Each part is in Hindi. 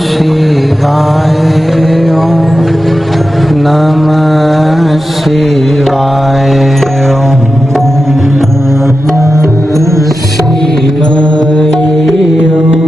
शिवाय ओम नमः शिवाय ओम नमः शिवाय ओम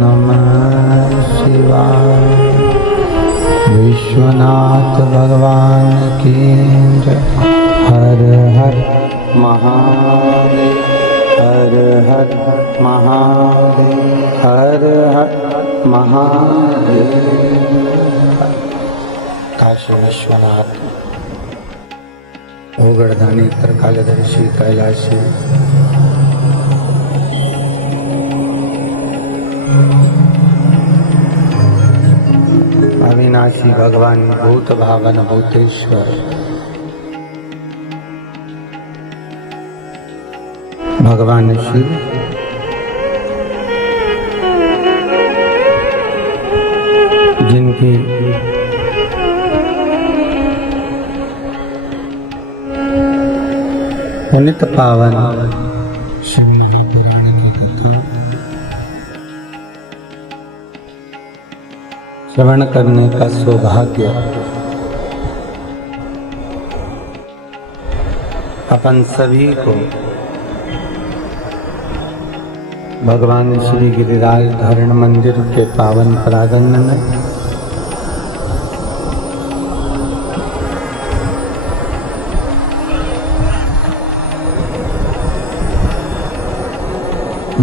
नमः शिवाय विश्वनाथ भगवान की जय। हर हर महादेव, हर हर महादेव, हर हर महादेव। काशी विश्वनाथ ओगड़दानी त्रिकालदर्शी कैलाशी अविनाशी भगवान भूत भावन भूतेश्वर भगवान शिव जिनकी पुनित पावन शिव महापुराण की कथा श्रवण करने का सौभाग्य अपन सभी को भगवान श्री गिरिराज धारण मंदिर के पावन प्रांगण में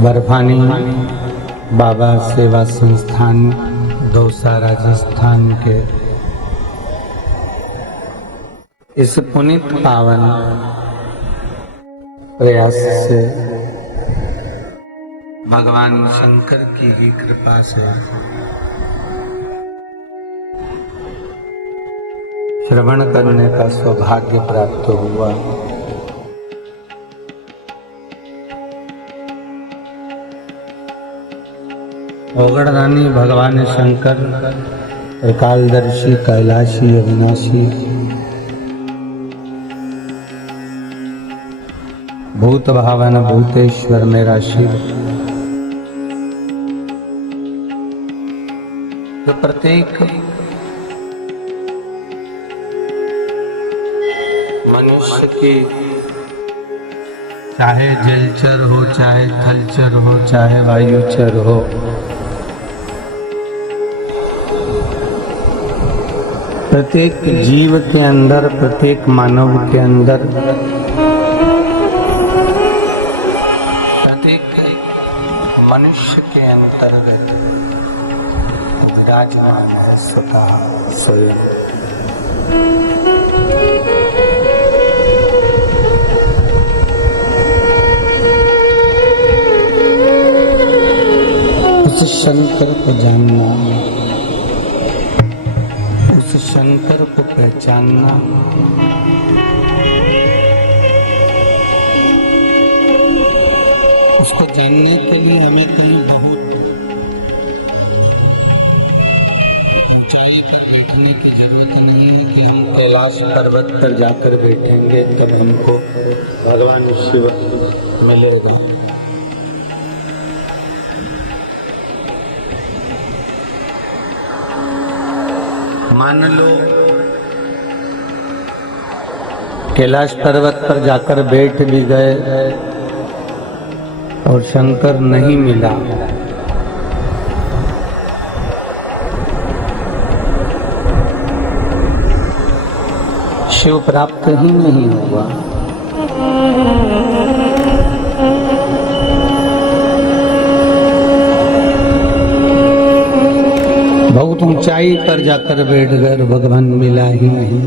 बर्फानी बाबा सेवा संस्थान दौसा राजस्थान के इस पुनीत पावन प्रयास से भगवान शंकर की ही कृपा से श्रवण करने का सौभाग्य प्राप्त हुआ। ओगड़दानी भगवान शंकर त्रिकालदर्शी कैलाशी अविनाशी भूत भावन भूतेश्वर मेरा शिव, जो प्रत्येक मनुष्य की चाहे जलचर हो, चाहे थलचर हो, चाहे वायुचर हो, प्रत्येक जीव के अंदर, प्रत्येक मानव के अंदर, प्रत्येक मनुष्य के अंतर्गत विराजमान है स्वतः स्वयं। उस शंकर को जानना, उस शंकर को पहचानना, उसको जानने के लिए हमें कहीं बहुत ऊंचाई पर बैठने की जरूरत नहीं है कि हम कैलाश पर्वत पर जाकर बैठेंगे तब हमको भगवान शिव मिलेगा। मान लो कैलाश पर्वत पर जाकर बैठ भी गए और शंकर नहीं मिला, शिव प्राप्त ही नहीं हुआ। बहुत ऊंचाई पर जाकर बैठ गए, भगवान मिला ही नहीं।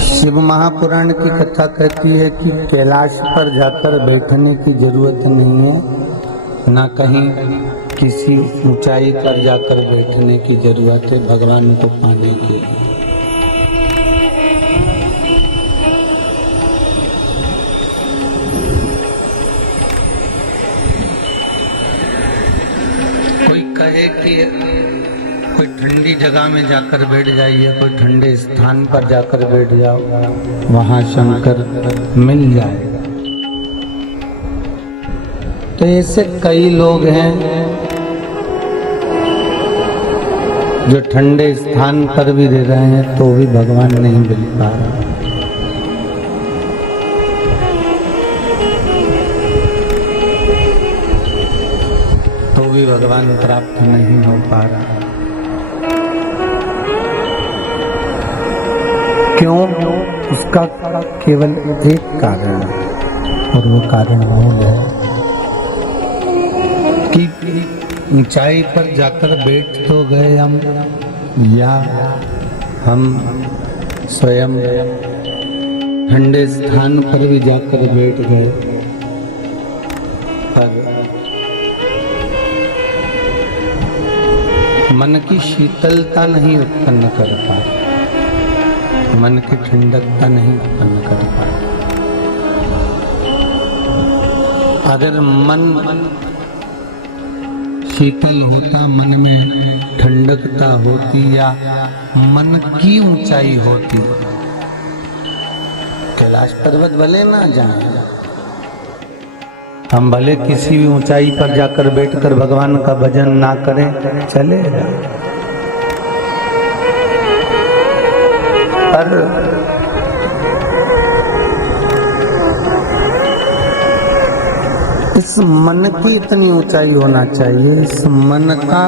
शिव महापुराण की कथा कहती है कि कैलाश पर जाकर बैठने की जरूरत नहीं है, ना कहीं किसी ऊंचाई पर जाकर बैठने की जरूरत है भगवान को पाने के लिए। कोई कहे कि कोई ठंडी जगह में जाकर बैठ जाइए, कोई ठंडे स्थान पर जाकर बैठ जाओ, वहां शंकर मिल जाएगा। तो ऐसे कई लोग हैं जो ठंडे स्थान पर भी रह रहे हैं तो भी भगवान नहीं मिल पा रहा। तो भी भगवान प्राप्त नहीं हो पा रहा। क्यों? उसका केवल एक कारण है और वो कारण वो है कि ऊंचाई पर जाकर बैठ तो गए हम, या हम स्वयं ठंडे स्थान पर भी जाकर बैठ गए, पर मन की शीतलता नहीं उत्पन्न कर पाए, मन की ठंडकता नहीं उत्पन्न कर पाए। अगर मन शीतल होता, मन में ठंडकता होती, या मन की ऊंचाई होती, कैलाश पर्वत भले ना जाएं, हम भले किसी भी ऊंचाई पर जाकर बैठकर भगवान का भजन ना करें, चलेगा, पर इस मन की इतनी ऊंचाई होना चाहिए, इस मन का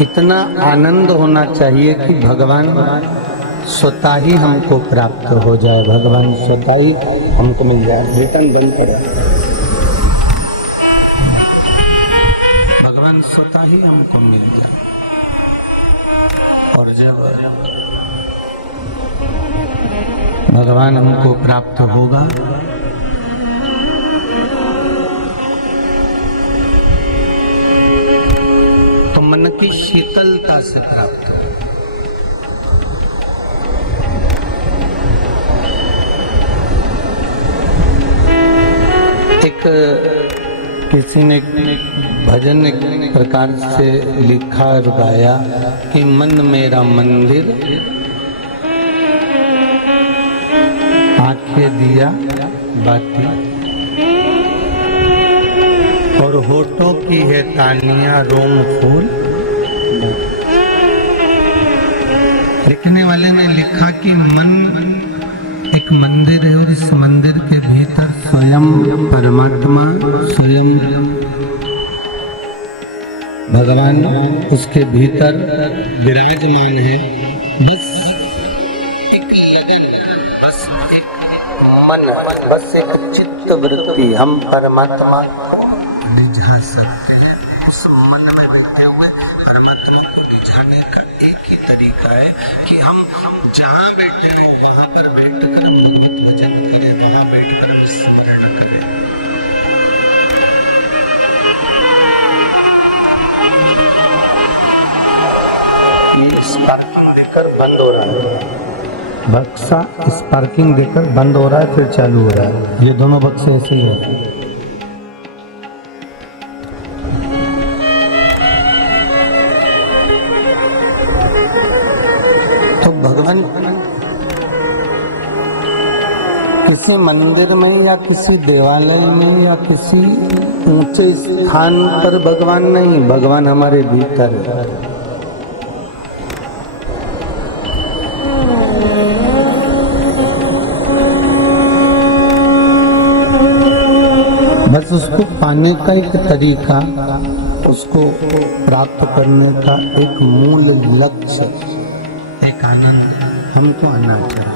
इतना आनंद होना चाहिए कि भगवान स्वतः ही हमको प्राप्त हो जाए, भगवान स्वतः ही हमको मिल जाए। रिटर्न बंद करें, भगवान स्वतः ही हमको मिल जाए। और जब भगवान हमको प्राप्त होगा। तो मन की शीतलता से प्राप्त हो। एक किसी ने भजन एक प्रकार से लिखा और गाया कि मन मेरा मंदिर, आंखें दिया बाती, और होठों की है तालियां रोम फूल। लिखने वाले ने लिखा कि मन एक मंदिर है और इस मंदिर के भीतर स्वयं परमात्मा, स्वयं भगवान उसके भीतर विराजमान है। बस एक लगन, बस एक मन, बस एक चित्त वृत्ति, हम परमात्मा को रिझा सकते हैं। उस मन में बैठे हुए परमात्मा को रिझाने का एक ही तरीका है कि हम जहाँ बैठे हैं वहाँ पर बैठकर भगवत भजन करें, वहाँ बैठकर स्मरण करें। स्पार्किंग देकर बंद हो रहा है, बक्सा स्पार्किंग देकर बंद हो रहा है, फिर चालू हो रहा है। ये दोनों बक्से ऐसे ही है। तो भगवान किसी मंदिर में या किसी देवालय में या किसी ऊंचे स्थान पर भगवान नहीं, भगवान हमारे भीतर है। बस उसको पाने का एक तरीका, उसको प्राप्त करने का एक मूल लक्ष्य, एक आनंद हमको आना चाहिए।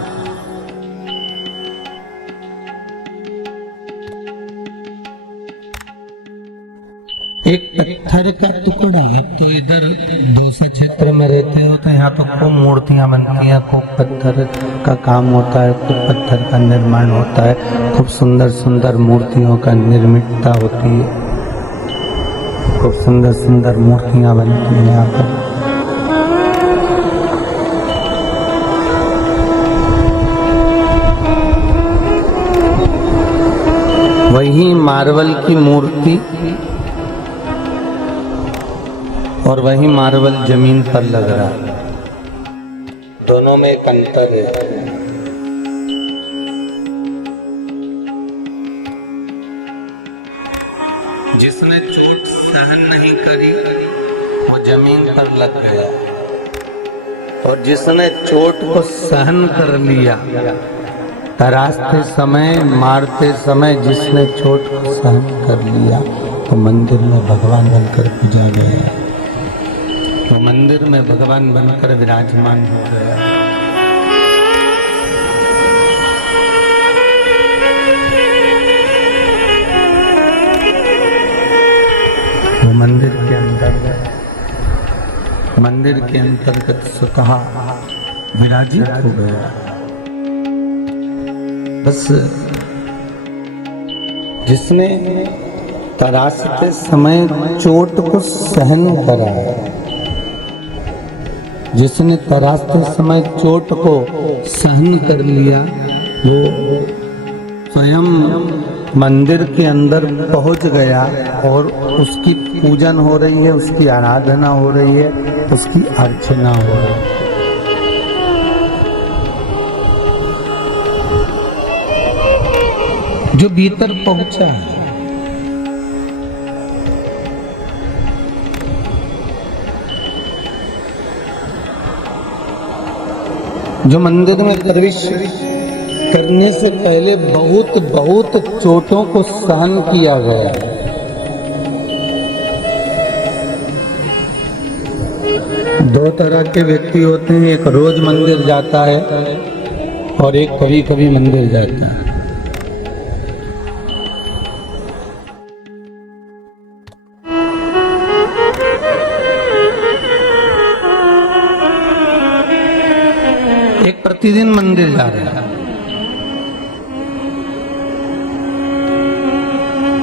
एक पत्थर का टुकड़ा, तो इधर दोसा क्षेत्र में रहते हो तो यहाँ तो खूब मूर्तियां बनती हैं, खूब पत्थर का काम होता है, खूब पत्थर का निर्माण होता है, खूब सुंदर सुंदर मूर्तियों का निर्मितता होती है, खूब सुंदर सुंदर मूर्तियां बनती हैं यहाँ पर। वही मार्बल की मूर्ति और वही मार्बल जमीन पर लग रहा है, दोनों में एक अंतर है। जिसने चोट सहन नहीं करी वो जमीन पर लग गया, और जिसने चोट को सहन कर लिया, तराशते समय, मारते समय जिसने चोट को सहन कर लिया, तो मंदिर में भगवान बनकर पूजा गया, तो मंदिर में भगवान बनकर विराजमान हो गया। वो मंदिर के अंदर, मंदिर के अंतर्गत स्वतः विराजित हो गया। बस जिसने तराशते समय चोट को सहन करा, जिसने तराशते समय चोट को सहन कर लिया, वो स्वयं मंदिर के अंदर पहुंच गया और उसकी पूजन हो रही है, उसकी आराधना हो रही है, उसकी अर्चना हो रही है। जो भीतर पहुंचा है, जो मंदिर में प्रवेश करने से पहले बहुत बहुत चोटों को सहन किया गया। दो तरह के व्यक्ति होते हैं, एक रोज मंदिर जाता है और एक कभी कभी मंदिर जाता है। एक प्रतिदिन मंदिर जा रहे हैं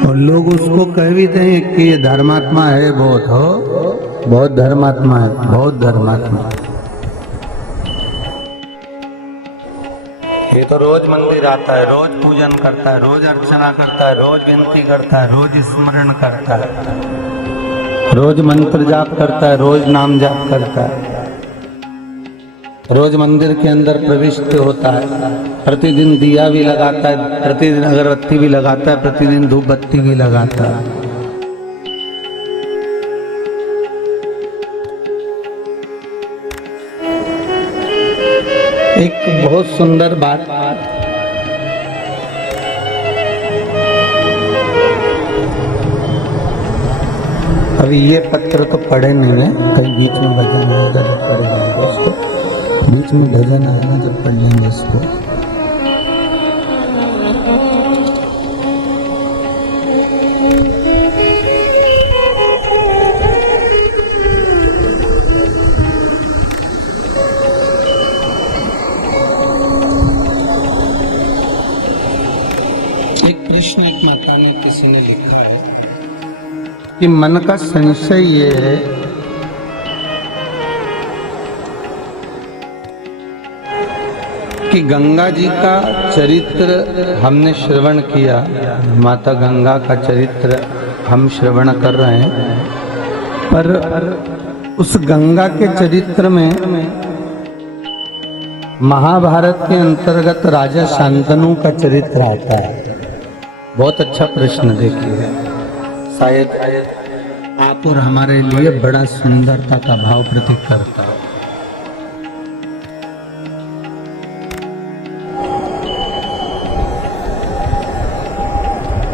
और लोग उसको कह भी दें कि ये धर्मात्मा है, बहुत हो, बहुत धर्मात्मा है, बहुत धर्मात्मा। ये तो रोज मंदिर आता है, रोज पूजन करता है, रोज अर्चना करता है, रोज विनती करता है, रोज स्मरण करता है, रोज मंत्र जाप करता है, रोज नाम जाप करता है, रोज मंदिर के अंदर प्रविष्ट होता है, प्रतिदिन दिया भी लगाता है, प्रतिदिन अगरबत्ती भी लगाता है, प्रतिदिन धूप बत्ती भी लगाता है। एक बहुत सुंदर बात, अभी ये पत्र तो पढ़े नहीं है, कहीं बीच में भजन आएगा जब पढ़ेगा इसको, बीच में भजन आएगा जब पढ़ लेंगे इसको। एक प्रश्न एक माता ने किसी ने लिखा है कि मन का संशय ये है कि गंगा जी का चरित्र हमने श्रवण किया, माता गंगा का चरित्र हम श्रवण कर रहे हैं, पर उस गंगा के चरित्र में महाभारत के अंतर्गत राजा शांतनु का चरित्र आता है। बहुत अच्छा प्रश्न देखिए, शायद आप और हमारे लिए बड़ा सुंदरता का भाव प्रतीक करता है।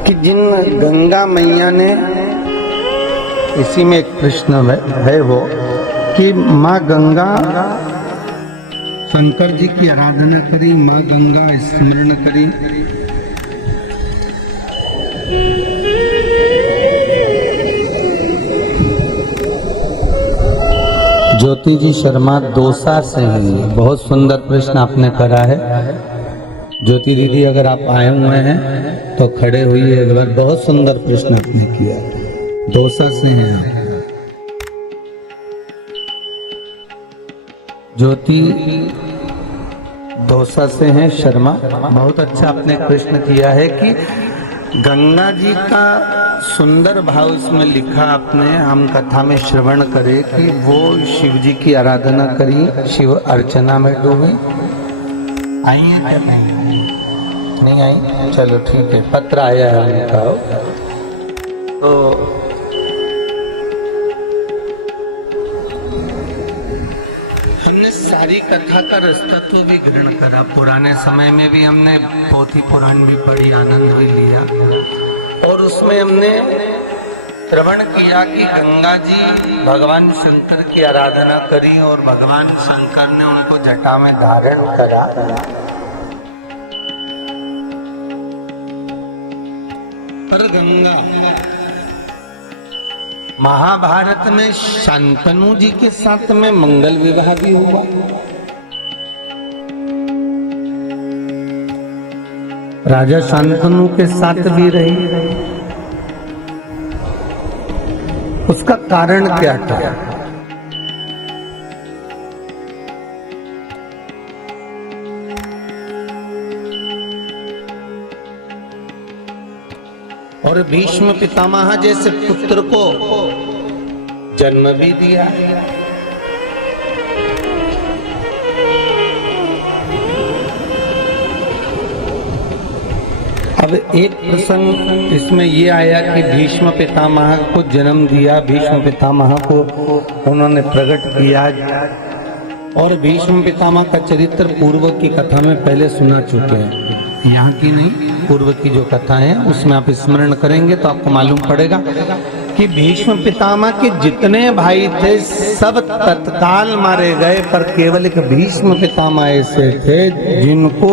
कि जिन गंगा मैया ने, इसी में एक प्रश्न है वो कि माँ गंगा शंकर जी की आराधना करी, माँ गंगा स्मरण करी, ज्योति जी शर्मा दौसा से हैं। बहुत सुंदर प्रश्न आपने करा है ज्योति दीदी, अगर आप आए हुए हैं तो खड़े हुई एक बार। बहुत सुंदर प्रश्न आपने किया, दौसा से हैं आप। ज्योति दौसा से हैं शर्मा, बहुत अच्छा आपने प्रश्न किया है कि गंगा जी का सुंदर भाव इसमें लिखा आपने, हम कथा में श्रवण करें कि वो शिव जी की आराधना करी, शिव अर्चना में डूबी। आई है नहीं आई? चलो ठीक है, पत्र आया है उनका। तो हमने सारी कथा का रसतत्व भी ग्रहण करा, पुराने समय में भी हमने पोथी पुराण भी पढ़ी, आनंद भी लिया, और उसमें हमने श्रवण किया कि गंगा जी भगवान शंकर की आराधना करी और भगवान शंकर ने उनको जटा में धारण करा। पर गंगा महाभारत में शांतनु जी के साथ में मंगल विवाह भी हुआ। राजा शांतनु के साथ भी रही, उसका कारण क्या था? और भीष्म पितामह जैसे पुत्र को जन्म भी दिया। अब एक प्रसंग इसमें ये आया कि भीष्म पितामह को जन्म दिया, भीष्म पितामह को उन्होंने प्रकट किया, और भीष्म पितामह का चरित्र पूर्व की कथा में पहले सुना चुके हैं। यहाँ की नहीं, पूर्व की जो कथा है उसमें आप स्मरण करेंगे तो आपको मालूम पड़ेगा कि भीष्म पितामह के जितने भाई थे सब तत्काल मारे गए, पर केवल एक भीष्म पितामह ऐसे थे जिनको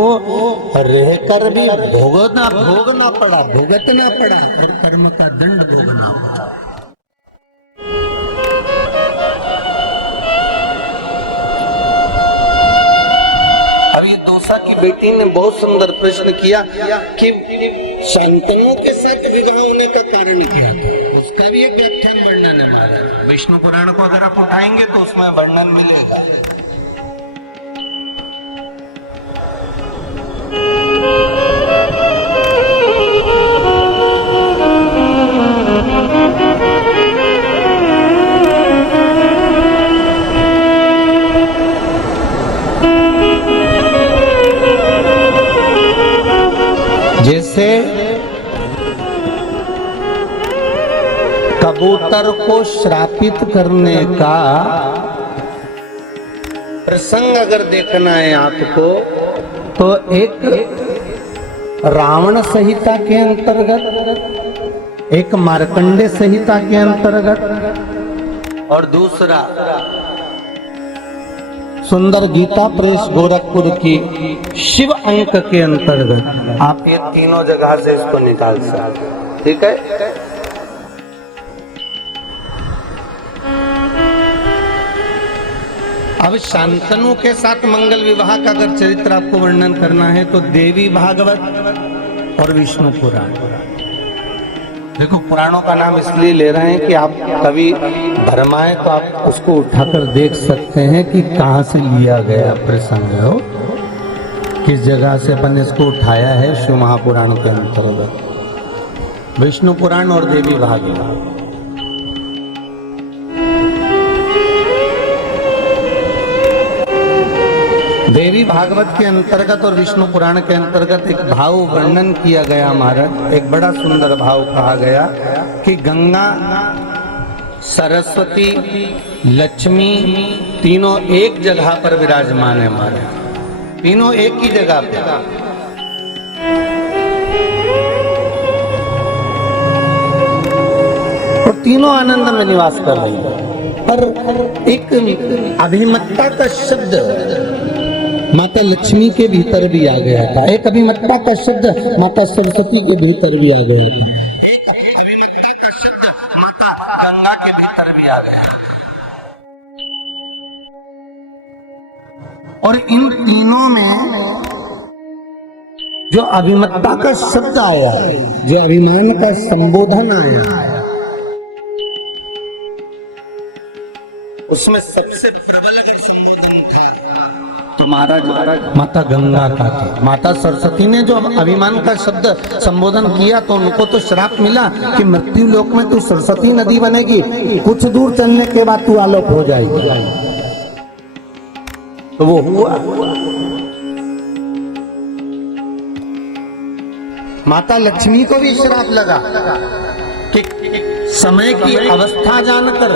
रहकर भी भोगना पड़ा, भुगतना पड़ा और कर्म का दंड भोगना पड़ा। अब बेटी ने बहुत सुंदर प्रश्न किया कि शांतनु के साथ विवाह होने का कारण क्या था। उसका भी एक व्याख्यान वर्णन है महाराज। विष्णु पुराण को अगर आप उठाएंगे तो उसमें वर्णन मिलेगा। जैसे कबूतर को श्रापित करने का प्रसंग अगर देखना है आपको तो एक रावण संहिता के अंतर्गत, एक मार्कंडे संहिता के अंतर्गत और दूसरा सुंदर गीता प्रेस गोरखपुर की शिव अंक के अंतर्गत आप ये तीनों जगह से इसको निकाल सकते। ठीक है, अब शांतनु के साथ मंगल विवाह का अगर चरित्र आपको वर्णन करना है तो देवी भागवत और विष्णु पुराण। देखो पुराणों का नाम इसलिए ले रहे हैं कि आप कभी भरमाए तो आप उसको उठाकर देख सकते हैं कि कहाँ से लिया गया प्रसंग हो, किस जगह से अपन इसको उठाया है। शिव महापुराण के अंतर्गत विष्णु पुराण और देवी भागवत। देवी भागवत के अंतर्गत और विष्णु पुराण के अंतर्गत एक भाव वर्णन किया गया महाराज। एक बड़ा सुंदर भाव कहा गया कि गंगा, सरस्वती, लक्ष्मी तीनों एक जगह पर विराजमान है महाराज, तीनों एक ही जगह पे। और तीनों आनंद में निवास कर रही है। पर एक अभिमत्ता का शब्द माता लक्ष्मी के भीतर भी आ गया था, एक अभिमत्ता का शब्द माता सरस्वती के भीतर भी आ गया था, एक अभिमत्ता का शब्द माता गंगा के भीतर भी आ गया। और इन तीनों में जो अभिमत्ता का शब्द आया, जो अभिमान का संबोधन आया, उसमें सबसे प्रबल संबोधन था तो महाराज माता गंगा का था। माता सरस्वती ने जो अभिमान का शब्द संबोधन किया तो उनको तो श्राप मिला कि मृत्यु लोक में तू सरस्वती नदी बनेगी, कुछ दूर चलने के बाद तू आलोक हो जाएगी। तो वो हुआ। माता लक्ष्मी को भी श्राप लगा कि समय की अवस्था जानकर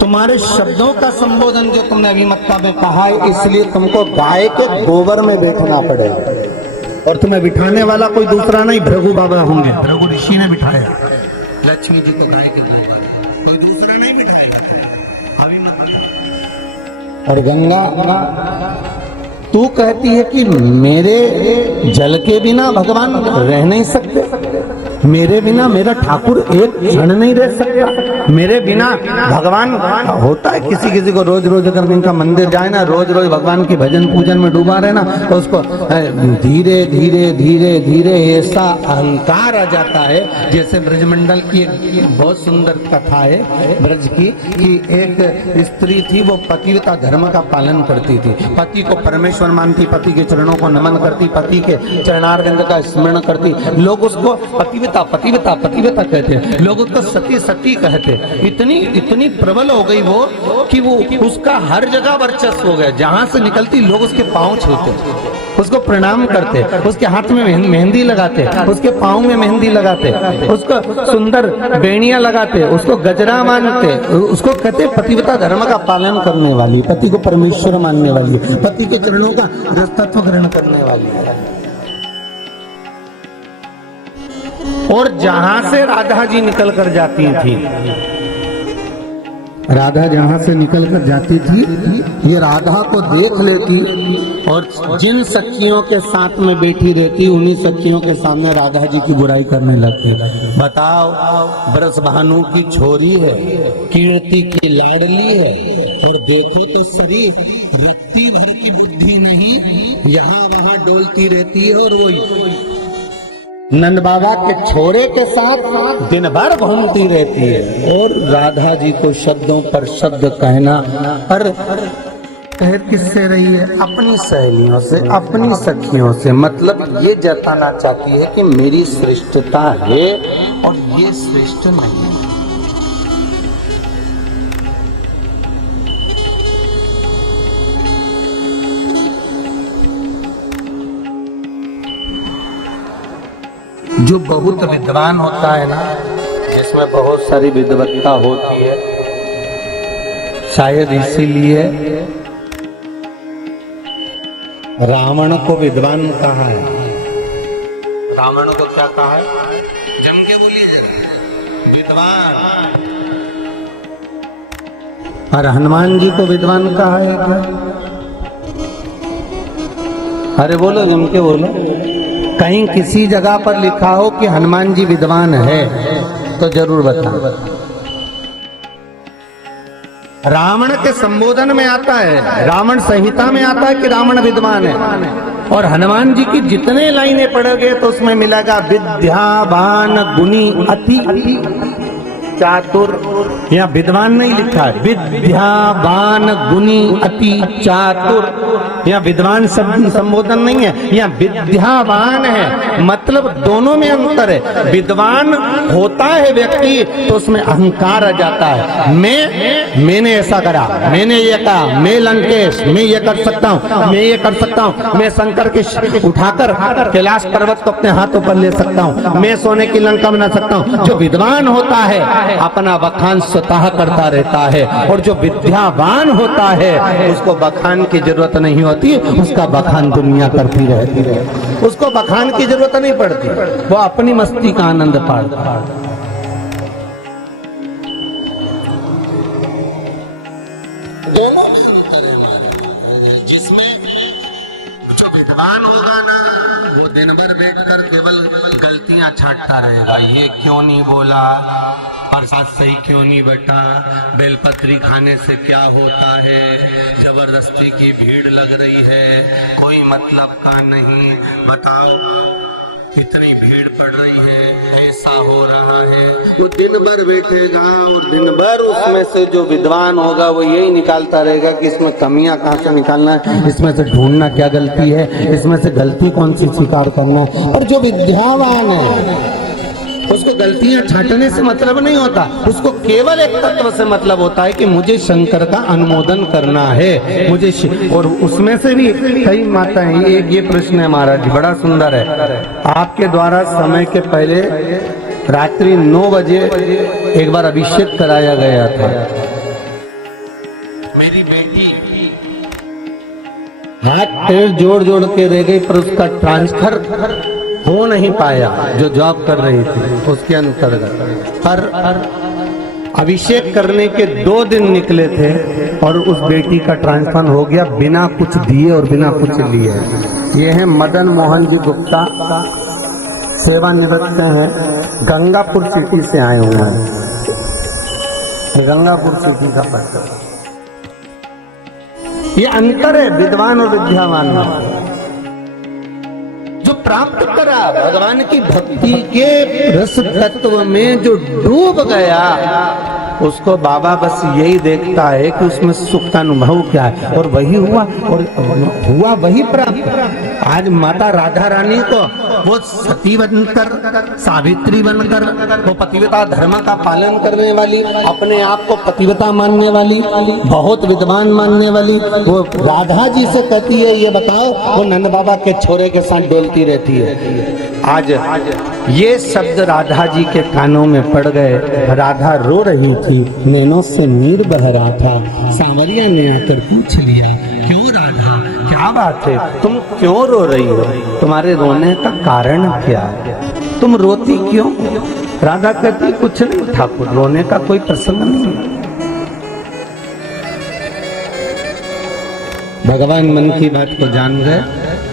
तुम्हारे शब्दों का संबोधन जो तुमने अभिमत्ता में कहा है, इसलिए तुमको गाय के गोबर में बैठना पड़ेगा। और तुम्हें बिठाने वाला कोई दूसरा नहीं, भृगु बाबा होंगे। भृगु ऋषि ने बिठाया लक्ष्मी जी को गाय के गोबर, कोई दूसरा नहीं बिठाया अभिमत्ता। और गंगा तू कहती है कि मेरे जल के बिना भगवान रह नहीं सकते, मेरे बिना मेरा ठाकुर एक क्षण नहीं रह सकता, मेरे बिना भगवान होता है। किसी किसी को रोज रोज अगर इनका मंदिर जाए ना, रोज रोज भगवान की भजन पूजन में डूबा रहे ना, तो उसको धीरे धीरे धीरे धीरे ऐसा अहंकार आ जाता है। जैसे ब्रजमंडल की एक बहुत सुंदर कथा है ब्रज की, कि एक स्त्री थी, वो पतिव्रता धर्म का पालन करती थी, पति को परमेश्वर मानती, पति के चरणों को नमन करती, पति के चरणारविंद का स्मरण करती। लोग उसको पतिव्रता पतिव्रता पतिव्रता कहते हैं, लोग उसको सती सती कहते। इतनी प्रबल हो गई वो कि वो उसका हर जगह वर्चस्व हो गया। जहां से निकलती लोग उसके पांव छूते, उसको प्रणाम करते, उसके हाथ में मेहंदी लगाते, उसके पांव में मेहंदी लगाते, उसको सुंदर बेड़ियां लगाते, उसको गजरा मानते, उसको कहते पतिव्रता धर्म का पालन करने वाली, पति को परमेश्वर मानने वाली, पति के चरणों का रस्तत्व ग्रहण करने वाली है। और जहां से राधा जी निकल कर जाती थी, राधा जहां से निकल कर जाती थी, ये राधा को देख लेती और जिन सखियों के साथ में बैठी रहती, उन्हीं सखियों के सामने राधा जी की बुराई करने लगती। बताओ, ब्रजभानु की छोरी है, कीर्ति की लाडली है, और देखो तो शरीर रत्ती भर की बुद्धि नहीं, यहाँ वहां सोती रहती है और वही नंद बाबा के छोरे के साथ दिन भर घूमती रहती है। और राधा जी को शब्दों पर शब्द कहना, पर कह किससे रही है? अपनी सहेलियों से, अपनी सखियों से। मतलब ये जताना चाहती है कि मेरी श्रेष्ठता है और ये श्रेष्ठ नहीं है। जो बहुत विद्वान होता है ना, जिसमें बहुत सारी विद्वत्ता होती है, शायद इसीलिए रावण को विद्वान कहा है। रावण को क्या कहा है? जम के बोलिए, विद्वान। और हनुमान जी को विद्वान कहा है क्या? अरे बोलो, जम के बोलो। कहीं किसी जगह पर लिखा हो कि हनुमान जी विद्वान है तो जरूर बताओ। रावण के संबोधन में आता है, रावण संहिता में आता है कि रावण विद्वान है। और हनुमान जी की जितने लाइनें पढ़ोगे तो उसमें मिलेगा विद्यावान गुणी अति चातुर। यहाँ विद्वान नहीं लिखा है, विद्यावान गुणी अति चातुर। यहाँ विद्वान शब्द संबोधन नहीं है, यहाँ विद्यावान है। मतलब दोनों में अंतर है। विद्वान होता है व्यक्ति तो उसमें अहंकार आ जाता है। मैंने ऐसा करा, मैंने ये कहा, मैं लंकेश, मैं ये कर सकता हूँ, मैं ये कर सकता हूँ, मैं शंकर के उठाकर कैलाश पर्वत को अपने हाथों पर ले सकता हूँ, मैं सोने की लंका बना सकता हूँ। जो विद्वान होता है अपना बखान स्वतः करता रहता है, और जो विद्यावान होता है उसको बखान की जरूरत नहीं होती, उसका बखान दुनिया करती रहती है, उसको बखान की जरूरत नहीं पड़ती, वो अपनी मस्ती का आनंद पाता है। जिसमें जो विद्वान होगा ना, वो दिन भर बैठकर केवल गलतियां छांटता रहेगा। ये क्यों नहीं बोला, प्रसाद सही क्यों नहीं बटा, बेलपत्री खाने से क्या होता है, जबरदस्ती की भीड़ लग रही है, कोई मतलब का नहीं, बताओ इतनी भीड़ पड़ रही है, ऐसा हो रहा है। वो दिन भर बैठेगा और दिन भर उसमें से जो विद्वान होगा वो यही निकालता रहेगा कि इसमें कमियां कहाँ से निकालना है, इसमें से ढूंढना क्या गलती है, इसमें से गलती कौन सी स्वीकार करना है। और जो विद्यावान है उसको गलतियां छांटने से मतलब नहीं होता, उसको केवल एक तत्व से मतलब होता है कि मुझे शंकर का अनुमोदन करना है, मुझे और उसमें से भी कई माताएं। एक ये प्रश्न है महाराज जी, बड़ा सुंदर है। आपके द्वारा समय के पहले रात्रि 9 बजे एक बार अभिषेक कराया गया था। मेरी बेटी हाथ पैर जोड़ जोड़ के रह गई, पर उसका ट्रांसफर हो नहीं पाया जो जॉब कर रही थी उसके अंतर्गत। पर अभिषेक करने के 2 दिन निकले थे और उस बेटी का ट्रांसफर हो गया बिना कुछ दिए और बिना कुछ लिए। ये है मदन मोहन जी गुप्ता, सेवानिवृत्त हैं, गंगापुर सिटी से आए हुए हैं। गंगापुर सिटी का पत्र। ये अंतर है विद्वान और विद्यावान में। जो प्राप्त करा भगवान की भक्ति के रस तत्व में, जो डूब गया, उसको बाबा बस यही देखता है कि उसमें सुख का अनुभव क्या है, और वही हुआ, और हुआ वही प्राप्त। आज माता राधा रानी को वो सती बनकर, सावित्री बनकर, वो पतिव्रता धर्म का पालन करने वाली, अपने आप को पतिव्रता मानने वाली, बहुत विद्वान मानने वाली, वो राधा जी से कहती है ये बताओ, वो नंद बाबा के छोरे के साथ डोलती रहती है। आज ये शब्द राधा जी के कानों में पड़ गए। राधा रो रही थी, नैनों से नीर बह रहा था। सांवरिया ने आकर पूछ लिया, क्यों राधा, क्या बात है, तुम क्यों रो रही हो, तुम्हारे रोने का कारण क्या है, तुम रोती क्यों? राधा कहती कुछ नहीं ठाकुर, रोने का कोई प्रसंग नहीं। भगवान मन की बात को जान गए।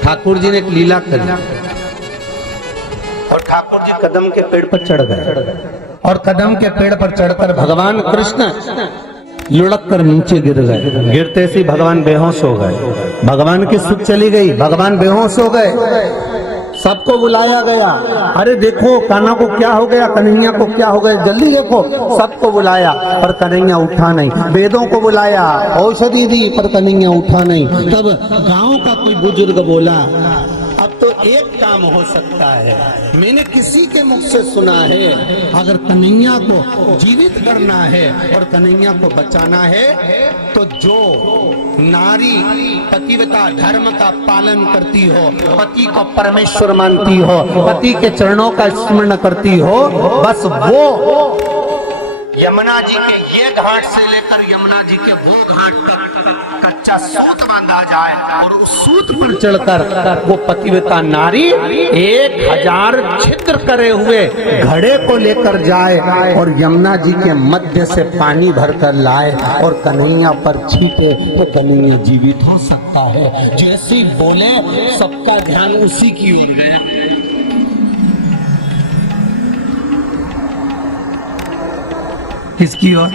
ठाकुर जी ने एक लीला करी और ठाकुर जी कदम के पेड़ पर चढ़ गए, और कदम के पेड़ पर चढ़कर भगवान कृष्ण लुढ़क कर नीचे गिर गए। गिरते से भगवान बेहोश हो गए। भगवान की सुध चली गई, भगवान बेहोश हो गए। सबको बुलाया गया, अरे देखो कान्हा को क्या हो गया, कन्हैया को क्या हो गया, जल्दी देखो। सबको बुलाया पर कन्हैया उठा नहीं। वेदों को बुलाया, औषधि दी पर कन्हैया उठा नहीं। तब गांव का कोई बुजुर्ग बोला, अब तो एक काम हो सकता है, मैंने किसी के मुख से सुना है, अगर कन्हैया को जीवित करना है और कन्हैया को बचाना है तो जो नारी पतिव्रता धर्म का पालन करती हो, पति को परमेश्वर मानती हो, पति के चरणों का स्मरण करती हो, बस वो यमुना जी के ये घाट से लेकर यमुना जी के वो घाट तक कच्चा सूत बांधा जाए और उस सूत पर चढ़कर वो पतिव्रता नारी 1000 छिद्र करे हुए घड़े को लेकर जाए और यमुना जी के मध्य से पानी भरकर लाए और कन्हैया पर छींटे तो कन्हैया जीवित हो सकता है। जैसे ही बोले सबका ध्यान उसी की ओर गया। किसकी ओर?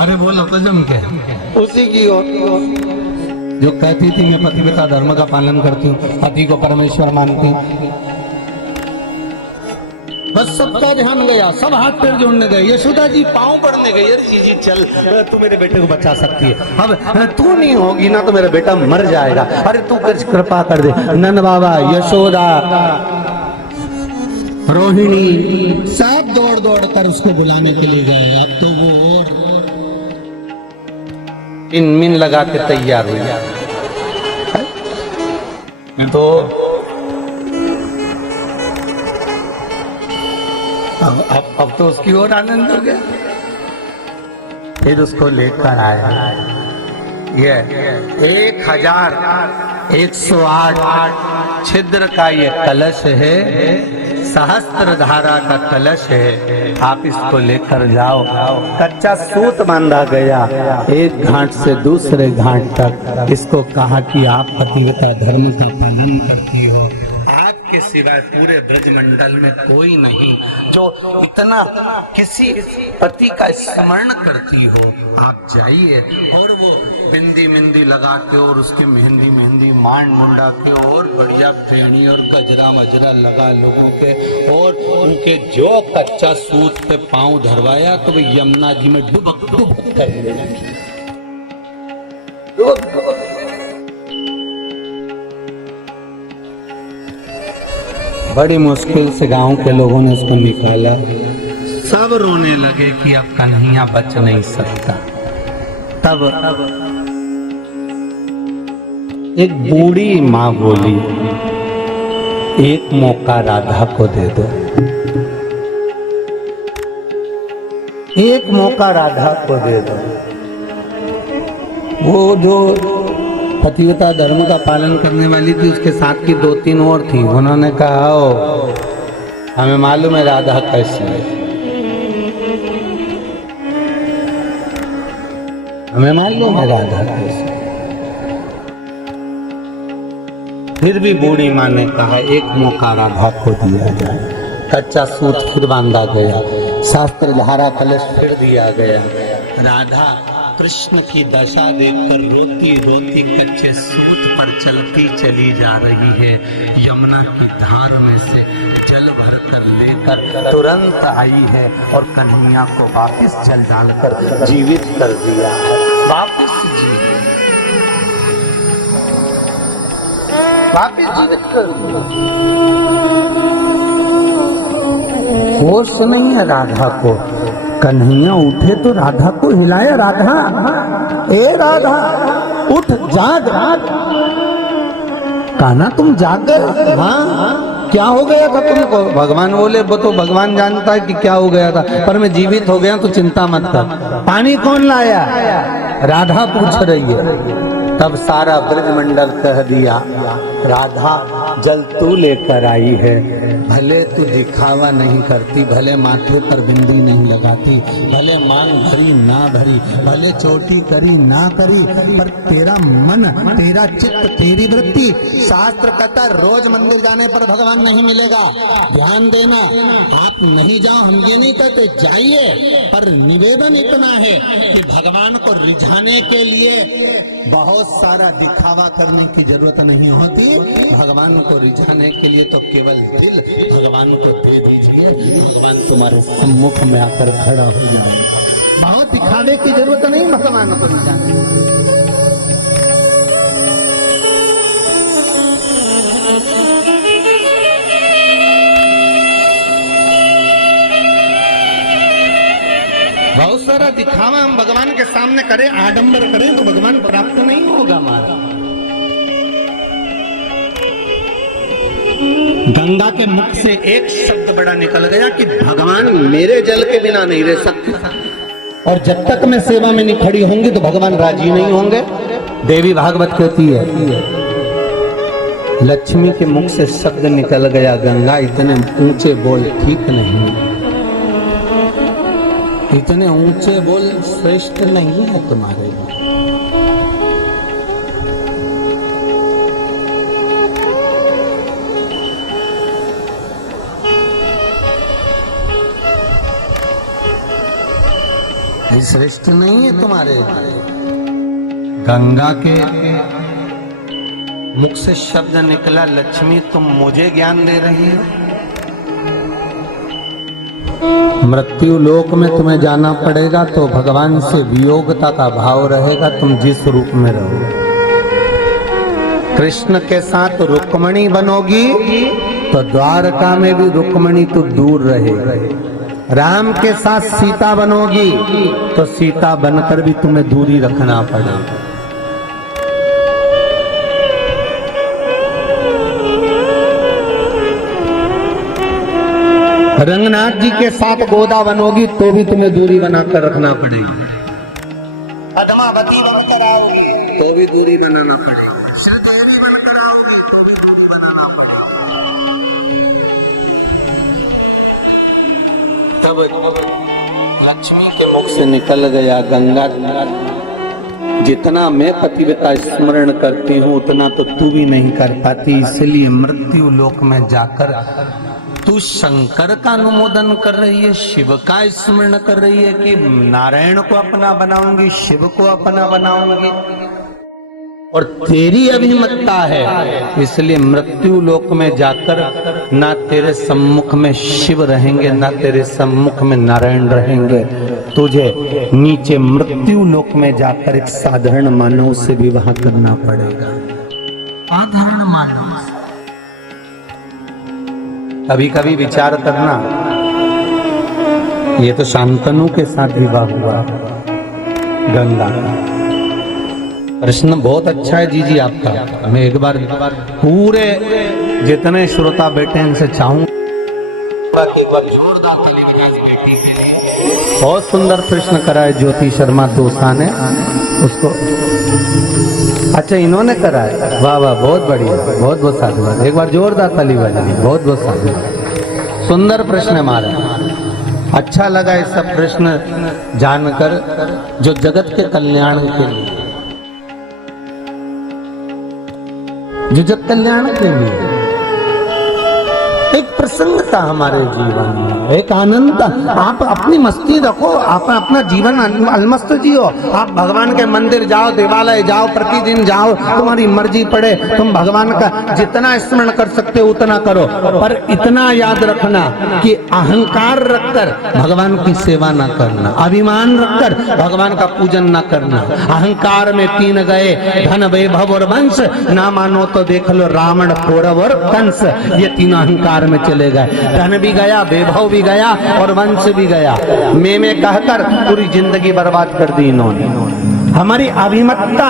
अरे बोलो तो जम के, उसी की ओर जो कहती थी मैं पतिव्रता धर्म का पालन करती हूँ, पति को परमेश्वर मानती हूँ। बस सबका ध्यान गया, सब हाथ पैर जोड़ने गए। यशोदा जी पांव पड़ने गए, अरे जी चल तू मेरे बेटे को बचा सकती है, अब तू नहीं होगी ना तो मेरा बेटा मर जाएगा, अरे तू कृपा कर दे। नंद बाबा, यशोदा, रोहिणी सब दौड़ दौड़ कर उसको बुलाने के लिए गए। अब तो वो इन मिन लगा के तैयार हुई। तो अब तो उसकी ओर आनंद हो गया। फिर उसको लेकर आया। ये 1108 छिद्र का ये कलश है, सहस्त्र धारा का कलश है। आप इसको लेकर जाओ। कच्चा सूत बांधा गया, एक घाट से दूसरे घाट तक। इसको कहा कि आप पतिव्रता धर्म का पालन करती हो, आपके सिवाय पूरे ब्रजमंडल में कोई नहीं जो इतना किसी पति का स्मरण करती हो। आप जाइए और वो बिंदी मिंदी लगा के और उसके मेहंदी मेहंदी मांड मुंडा के और बढ़िया फेणी और गजरा मजरा लगा लोगों के और उनके जो कच्चा सूत पे पांव धरवाया तो वो यमुना जी में डुबक डुबक करने लगी। बड़ी मुश्किल से गांव के लोगों ने उसको निकाला। सब रोने लगे कि अब कन्हैया बच नहीं सकता। तब एक बूढ़ी माँ बोली, एक मौका राधा को दे दो, एक मौका राधा को दे दो। वो जो पतिव्रता धर्म का पालन करने वाली थी, उसके साथ की 2-3 और थी। उन्होंने कहा ओ हमें मालूम है राधा कैसी है, हमें मालूम है राधा कैसी। फिर भी बूढ़ी माँ ने कहा एक मौका राधा को दिया जाए। कच्चा सूत फिर बांधा गया, शास्त्र धारा कलश फिर दिया गया। राधा कृष्ण की दशा देखकर रोती रोती कच्चे सूत पर चलती चली जा रही है। यमुना की धार में से जल भर कर लेकर तुरंत आई है और कन्हैया को वापस जल डालकर जीवित कर दिया है। वापस जीवित कर दिया। होश नहीं है राधा को। कन्हैया उठे तो राधा को हिलाया, राधा ए राधा उठ जाग। कान्हा तुम जाग गए? हाँ क्या हो गया था तुमको? भगवान बोले वो तो भगवान जानता है कि क्या हो गया था, पर मैं जीवित हो गया तो चिंता मत कर। पानी कौन लाया? राधा पूछ रही है। तब सारा ब्रजमंडल कह दिया राधा जल तू लेकर आई है। भले तू दिखावा नहीं करती, भले माथे पर बिंदी नहीं लगाती, भले मांग भरी ना भरी, भले चोटी करी ना करी, पर तेरा मन, तेरा चित्त, तेरी वृत्ति, शास्त्र कहता रोज मंदिर जाने पर भगवान नहीं मिलेगा। ध्यान देना, आप नहीं जाओ हम ये नहीं कहते, जाइए, पर निवेदन इतना है कि भगवान को रिझाने के लिए बहुत सारा दिखावा करने की जरूरत नहीं होती। भगवान को रिझाने के लिए तो केवल दिल भगवान को दे दीजिए, भगवान तुम्हारे सम्मुख में आकर खड़ा हो जाएगा। बहुत दिखावे की जरूरत नहीं भगवान को रिझाने की। बहुत सारा दिखावा हम भगवान के सामने करें, आडंबर करें तो भगवान प्राप्त नहीं होगा हमारा। गंगा के मुख से एक शब्द बड़ा निकल गया कि भगवान मेरे जल के बिना नहीं रह सकते, और जब तक मैं सेवा में नहीं खड़ी होंगी तो भगवान राजी नहीं होंगे। देवी भागवत कहती है, लक्ष्मी के मुख से शब्द निकल गया, गंगा इतने ऊंचे बोल ठीक नहीं, इतने ऊंचे बोल श्रेष्ठ नहीं है तुम्हारे लिए। श्रेष्ठ नहीं है तुम्हारे। गंगा के मुख से शब्द निकला, लक्ष्मी तुम मुझे ज्ञान दे रही हो। मृत्यु लोक में तुम्हें जाना पड़ेगा तो भगवान से वियोगता का भाव रहेगा, तुम जिस रूप में रहो। कृष्ण के साथ रुक्मणी बनोगी तो द्वारका में भी रुक्मणी तो दूर रहेगी। राम के साथ सीता बनोगी तो सीता बनकर भी तुम्हें दूरी रखना पड़ेगा। रंगनाथ जी के साथ गोदा बनोगी तो भी तुम्हें दूरी बनाकर रखना पड़ेगी। पद्मावती बनकर आओगी तो भी दूरी बनाना पड़ेगा। श्रीदेवी बनकर आओगी तो भी दूरी बनाना पड़ेगा। तब लक्ष्मी के मुख से निकल गया, गंगा जितना मैं पतिव्रता स्मरण करती हूँ उतना तो तू भी नहीं कर पाती, इसलिए मृत्यु लोक में जाकर तू शंकर का अनुमोदन कर रही है, शिव का स्मरण कर रही है कि नारायण को अपना बनाऊंगी, शिव को अपना बनाऊंगी, और तेरी अभिमतता है। इसलिए मृत्यु लोक में जाकर ना तेरे सम्मुख में शिव रहेंगे, ना तेरे सम्मुख में नारायण रहेंगे। तुझे नीचे मृत्यु लोक में जाकर एक साधारण मानव से विवाह करना पड़ेगा। साधारण मानव। कभी कभी विचार करना, ये तो शांतनु के साथ विवाह हुआ गंगा। प्रश्न बहुत अच्छा है जी आपका। मैं एक बार पूरे जितने श्रोता बैठे हैं इनसे चाहूंगा, बहुत सुंदर प्रश्न करा है ज्योति शर्मा दोसा ने उसको। अच्छा इन्होंने करा है, वाह वाह, बहुत बढ़िया, बहुत बहुत साधुवाद। एक बार जोरदार ताली बजाइए, बहुत बहुत साधुवाद। सुंदर प्रश्न हमारा, अच्छा लगा ये सब प्रश्न जानकर, जो जगत के कल्याण के लिए, जो जगत कल्याण के लिए एक प्रसंग था हमारे जीवन में, एक आनंद। आप अपनी मस्ती रखो, आप अपना जीवन अलमस्त जियो। आप भगवान के मंदिर जाओ, देवालय जाओ, प्रतिदिन जाओ, तुम्हारी मर्जी पड़े, तुम भगवान का जितना स्मरण कर सकते हो उतना करो, पर इतना याद रखना कि अहंकार रखकर भगवान की सेवा ना करना, अभिमान रखकर भगवान का पूजन ना करना। अहंकार में तीन गए, धन वैभव और वंश, ना मानो तो देख लो रावण, कौरव और कंस, ये तीनों अहंकार में चले गए। धन भी गया, वैभव भी गया और वंश भी गया। मैं कहकर पूरी जिंदगी बर्बाद कर दी इन्होंने। हमारी अभिमतता,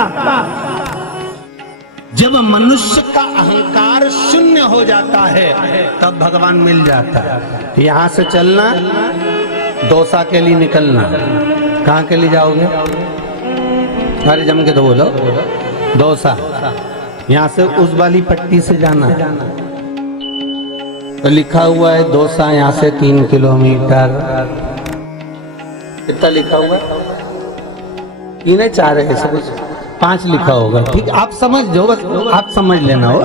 जब मनुष्य का अहंकार शून्य हो जाता है तब भगवान मिल जाता है। यहां से चलना, दोसा के लिए निकलना। कहां के लिए जाओगे? अरे जम के तो बोलो। दोसा यहाँ से उस वाली पट्टी से जाना तो लिखा हुआ है दौसा यहाँ से 3 किलोमीटर। कितना लिखा हुआ है? 3 है 4 है सब 5 लिखा होगा। ठीक, आप समझ जो, बस आप समझ लेना हो,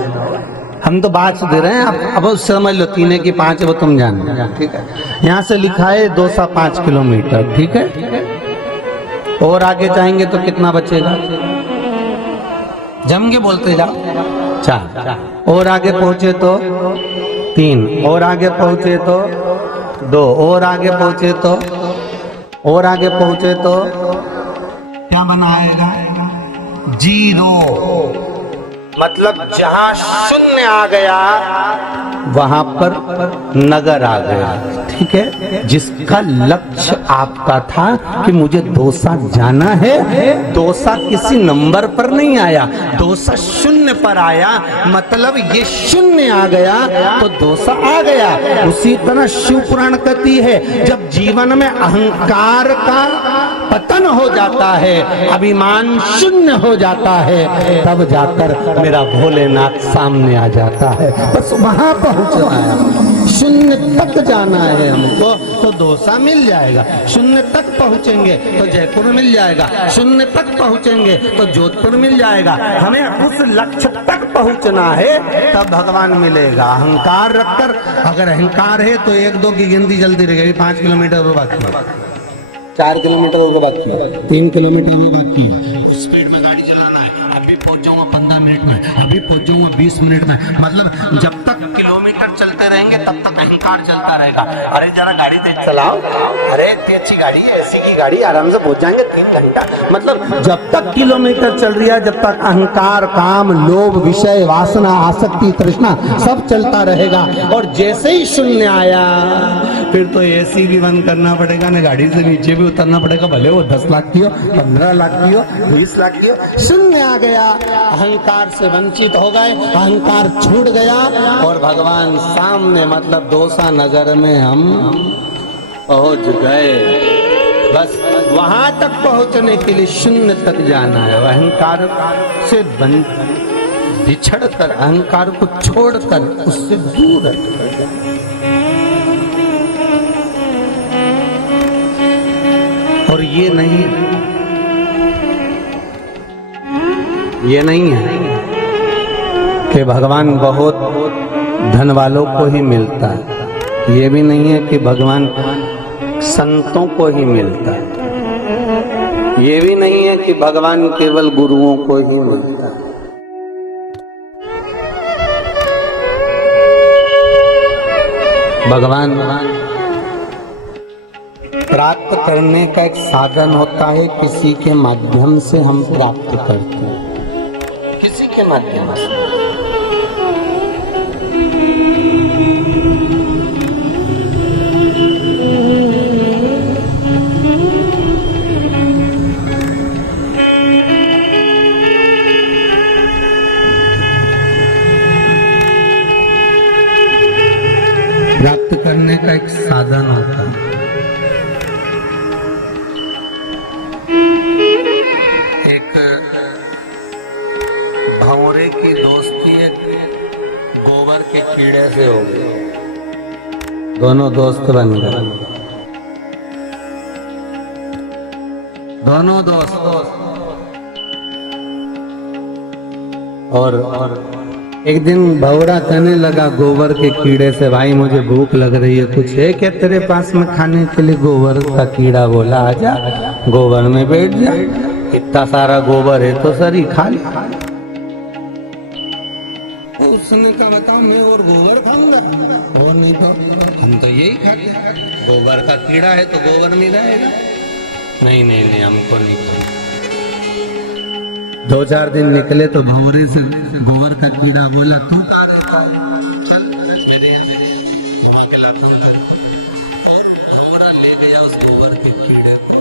हम तो बात दे रहे हैं, आप अब समझ लो 3 है कि 5 है वो तुम जान लो। ठीक है, यहाँ से लिखा है दौसा 5 किलोमीटर। ठीक है, और आगे जाएंगे तो कितना बचेगा? जम के बोलते जाओ 4, और आगे पहुंचे तो 3, और आगे पहुंचे तो 2, और आगे पहुंचे तो, और आगे पहुंचे तो क्या बनाएगा? 0। मतलब जहां शून्य आ गया वहां पर नगर आ गया। ठीक है, जिसका लक्ष्य आपका था कि मुझे दौसा जाना है, दौसा किसी नंबर पर नहीं आया, दौसा शून्य पर आया, मतलब ये शून्य आ गया तो दौसा आ गया। उसी तरह शिव पुराण कहती है जब जीवन में अहंकार का पतन हो जाता है, अभिमान शून्य हो जाता है, तब जाकर मेरा भोलेनाथ सामने आ जाता है। बस वहां पहुंचना है, शून्य तक जाना है हमको तो दौसा मिल जाएगा। शून्य तक पहुंचेंगे तो जयपुर मिल जाएगा, शून्य तक पहुंचेंगे तो जोधपुर मिल जाएगा। हमें उस लक्ष्य तक पहुंचना है तब भगवान मिलेगा। अहंकार रखकर, अगर अहंकार है तो 1-2 की गिनती जल्दी रहेगी। 5 किलोमीटर वो बाकी है, 4 किलोमीटर वो बाकी है, 3 किलोमीटर वो बाकी है। स्पीड में गाड़ी चलाना है, अभी पहुंच जाऊंगा 15 मिनट में, अभी पहुंच जाऊंगा 20 मिनट में। मतलब जब तक किलोमीटर चलते रहेंगे तब तक अहंकार चलता रहेगा। अरे जरा गाड़ी तेज चलाओ, अरे इतनी अच्छी गाड़ी है, ऐसी की गाड़ी, आराम से पहुंच जाएंगे 3 घंटा। मतलब जब तक किलोमीटर चल रही है जब तक अहंकार, काम, लोभ, विषय, वासना, आसक्ति, तृष्णा सब चलता रहेगा। और जैसे ही शून्य आया फिर तो एसी भी बंद करना पड़ेगा ना, गाड़ी से नीचे भी उतरना पड़ेगा, भले वो 10 लाख की हो, 15 लाख की हो, 20 लाख की हो। शून्य आ गया, अहंकार से वंचित हो गए, अहंकार छूट गया और भगवान सामने, मतलब दौसा नगर में हम पहुंच गए। बस वहां तक पहुंचने के लिए शून्य तक जाना है। अहंकार से बिछड़ कर, अहंकार को छोड़कर उससे दूर हटकर और ये नहीं है कि भगवान बहुत धन वालों को ही मिलता है। ये भी नहीं है कि भगवान संतों को ही मिलता है। ये भी नहीं है कि भगवान केवल गुरुओं को ही मिलता है। भगवान प्राप्त करने का एक साधन होता है, किसी के माध्यम से हम प्राप्त करते हैं, किसी के माध्यम से। प्राप्त करने का एक साधन होता है। भंवरे की दोस्ती एक गोबर के कीड़े से हो गई, दोनों दोस्त बन गए, दोनों दोस्त। और एक दिन भंवरा कहने लगा गोबर के कीड़े से, भाई मुझे भूख लग रही है, कुछ है क्या तेरे पास में खाने के लिए? गोबर का कीड़ा बोला आजा, गोबर में बैठ जा, इतना सारा गोबर है तो सरी खा ले। उसने कहा बताओ मैं और गोबर खाऊंगा, और नहीं तो हम तो यही खाते, गोबर का कीड़ा है तो गोबर नहीं रहेगा। नहीं नहीं नहीं, हमको नहीं खाना। 2-4 दिन निकले तो भंवरे से गोबर का कीड़ा बोला तू चल मेरे यहाँ के लाता हूँ। और भंवरा ले गया उस गोबर के कीड़े को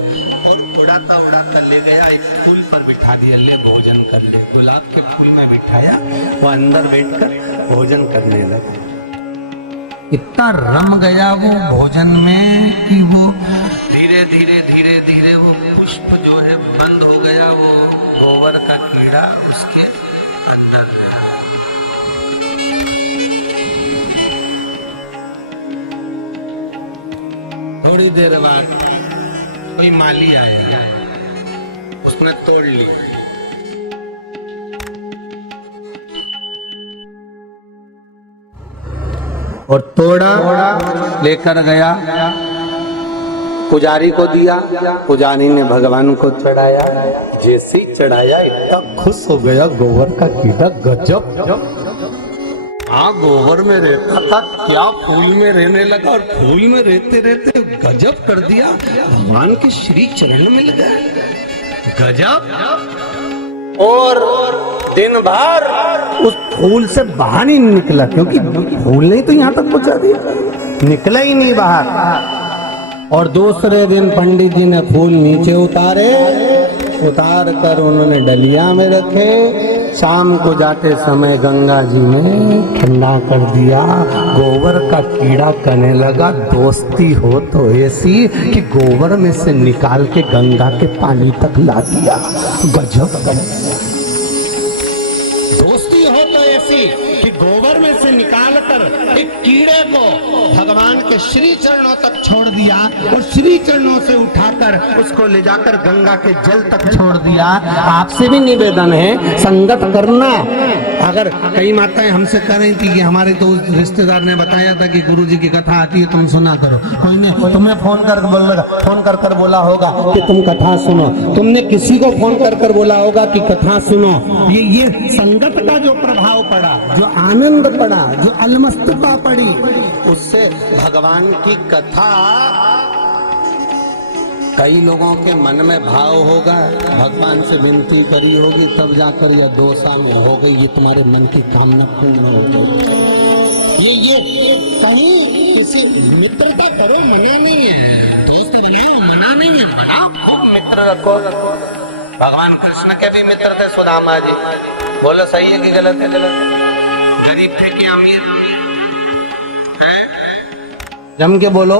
और उड़ाता उड़ाता ले गया, एक फूल पर बिठा दिया, ले भोजन कर ले। गुलाब के फूल में बिठाया, वो अंदर बैठकर भोजन करने लगा। इतना रम गया वो भोजन में कि वो धीरे धीरे धीरे धीरे वो पुष्प जो है बंद हो गया, वो गोबर का कीड़ा उसके थोड़ी देर बाद कोई माली आया, उसने तोड़ लिया। और तोड़ा, लेकर गया, पुजारी को दिया, पुजारी ने भगवान को चढ़ाया। जैसे ही चढ़ाया इतना खुश हो गया, गोबर का कीड़ा गजब। हाँ, गोबर में रहता था, क्या फूल में रहने लगा, और फूल में रहते रहते गजब कर दिया, भगवान के श्री चरण मिल गए, गजब। और दिन भर उस फूल से बाहर नहीं निकला, क्योंकि फूल ने तो यहाँ तक पहुंचा दिया, निकला ही नहीं बाहर। और दूसरे दिन पंडित जी ने फूल नीचे उतार कर उन्होंने डलिया में रखे। शाम को जाते समय गंगा जी में ठंडा कर दिया। गोबर का कीड़ा कहने लगा, दोस्ती हो तो ऐसी कि गोबर में से निकाल के गंगा के पानी तक ला दिया, गजब। दोस्ती हो तो ऐसी कि गोबर में से निकाल कर एक कीड़े को भगवान के श्री चरणों तक छोड़ दिया, और श्री चरणों से उठाकर उसको ले जाकर गंगा के जल तक छोड़ दिया। आपसे भी निवेदन है, संगत करना। अगर कई माताएं हमसे कह रही थी कि हमारे तो रिश्तेदार ने बताया था कि गुरुजी की कथा आती है, तुम सुना करो। कोई ने तुम्हें फोन कर बोला होगा कि तुम कथा सुनो, तुमने किसी को फोन कर बोला होगा कि कथा सुनो। ये संगत का जो प्रभाव पड़ा, जो आनंद पड़ा, जो अलमस्तता पड़ी, उससे भगवान की कथा कई लोगों के मन में भाव होगा, भगवान से विनती करी होगी, तब जाकर यह 2 साल हो गई, ये तुम्हारे मन की कामना पूर्ण हो गई। ये कहीं किसी मित्रता करो, मना नहीं है, दोस्त बनाओ, मना नहीं है, बनाओ मित्र रखो। भगवान कृष्ण के भी मित्र थे सुदामा जी। बोलो सही है कि गलत है? गरीब थे कि अमीर है? जम के बोलो,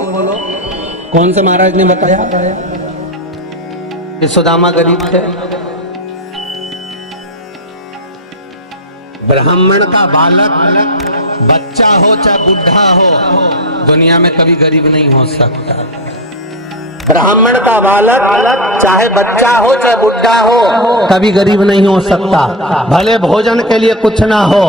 कौन से महाराज ने बताया कि सुदामा गरीब थे? ब्राह्मण का बालक, बच्चा हो चाहे बुढ़ा हो, दुनिया में कभी गरीब नहीं हो सकता। ब्राह्मण का बालक चाहे बच्चा हो चाहे बुढ़ा हो, कभी गरीब नहीं हो सकता। भले भोजन के लिए कुछ ना हो,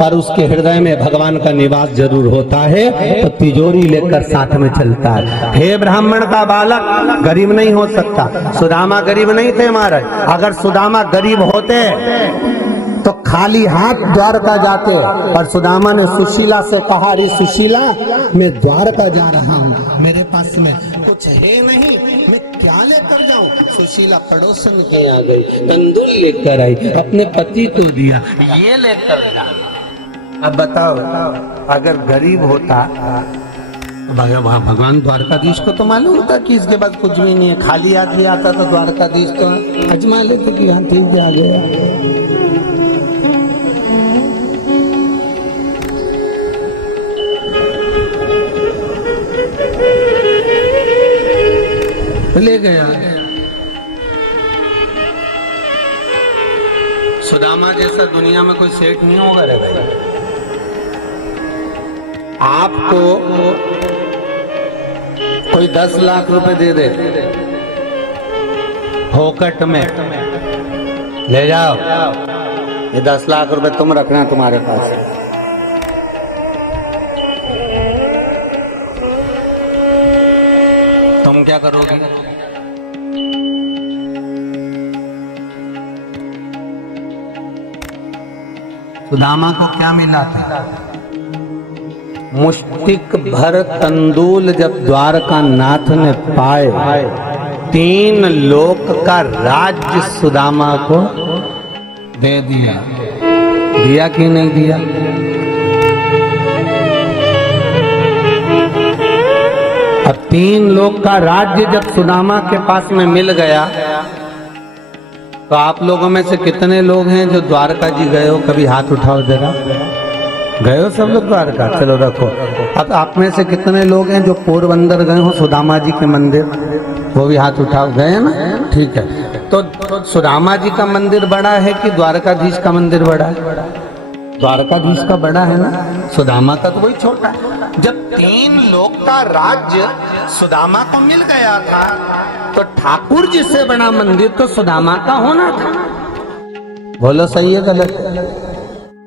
पर उसके हृदय में भगवान का निवास जरूर होता है, तो तिजोरी लेकर साथ में चलता है। हे ब्राह्मण का बालक गरीब नहीं हो सकता। सुदामा गरीब नहीं थे महाराज। अगर सुदामा गरीब होते तो खाली हाथ द्वारका जाते, पर सुदामा ने सुशीला से कहा, अरे सुशीला, मैं द्वारका जा रहा हूँ, मेरे पास में कुछ है नहीं, मैं क्या लेकर जाऊं? सुशीला पड़ोसन के आ गई, तंदूर लेकर आई, अपने पति को दिया, ये लेकर जा। अब बताओ, अगर गरीब होता, भगवान द्वारकाधीश को तो मालूम था कि इसके बाद कुछ भी नहीं है, खाली हाथ भी आता तो द्वारकाधीश तो अजमा लेते कि हाँ ठीक है, आ गया। ले गया। सुदामा जैसा दुनिया में कोई सेठ नहीं होगा रे भाई। आपको कोई 10 लाख रुपए दे दे फोकट में, ले जाओ, ये 10 लाख रुपए तुम रखना तुम्हारे पास। तुम क्या करोगे? सुदामा को क्या मिला था? मुष्टिक भर तंदूल जब द्वारका नाथ ने पाए, 3 लोक का राज्य सुदामा को दे दिया। दिया कि नहीं दिया? अब 3 लोक का राज्य जब सुदामा के पास में मिल गया, तो आप लोगों में से कितने लोग हैं जो द्वारका जी गए हो? कभी हाथ उठाओ जरा। गए हो सब लोग द्वारका? चलो रखो। अब आप में से कितने लोग हैं जो पोरबंदर गए हो सुदामा जी के मंदिर? वो भी हाथ उठाओ। गए ना? ठीक है। तो सुदामा जी का मंदिर बड़ा है कि द्वारकाधीश का मंदिर बड़ा है? द्वारकाधीश का बड़ा है ना, सुदामा का तो वही छोटा है। जब 3 लोक का राज्य सुदामा को मिल गया था तो ठाकुर जी से बड़ा मंदिर तो सुदामा का होना था। बोलो सही है गलत?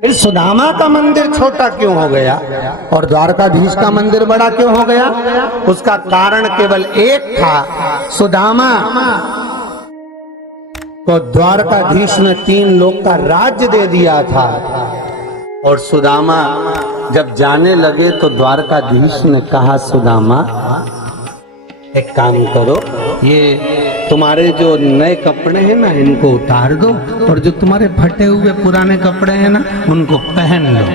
फिर सुदामा का मंदिर छोटा क्यों हो गया और द्वारकाधीश का मंदिर बड़ा क्यों हो गया? उसका कारण केवल एक था, सुदामा को द्वारकाधीश ने 3 लोक का राज्य दे दिया था और सुदामा जब जाने लगे तो द्वारकाधीश ने कहा, सुदामा एक काम करो, ये तुम्हारे जो नए कपड़े हैं ना इनको उतार दो और जो तुम्हारे फटे हुए पुराने कपड़े हैं ना उनको पहन लो।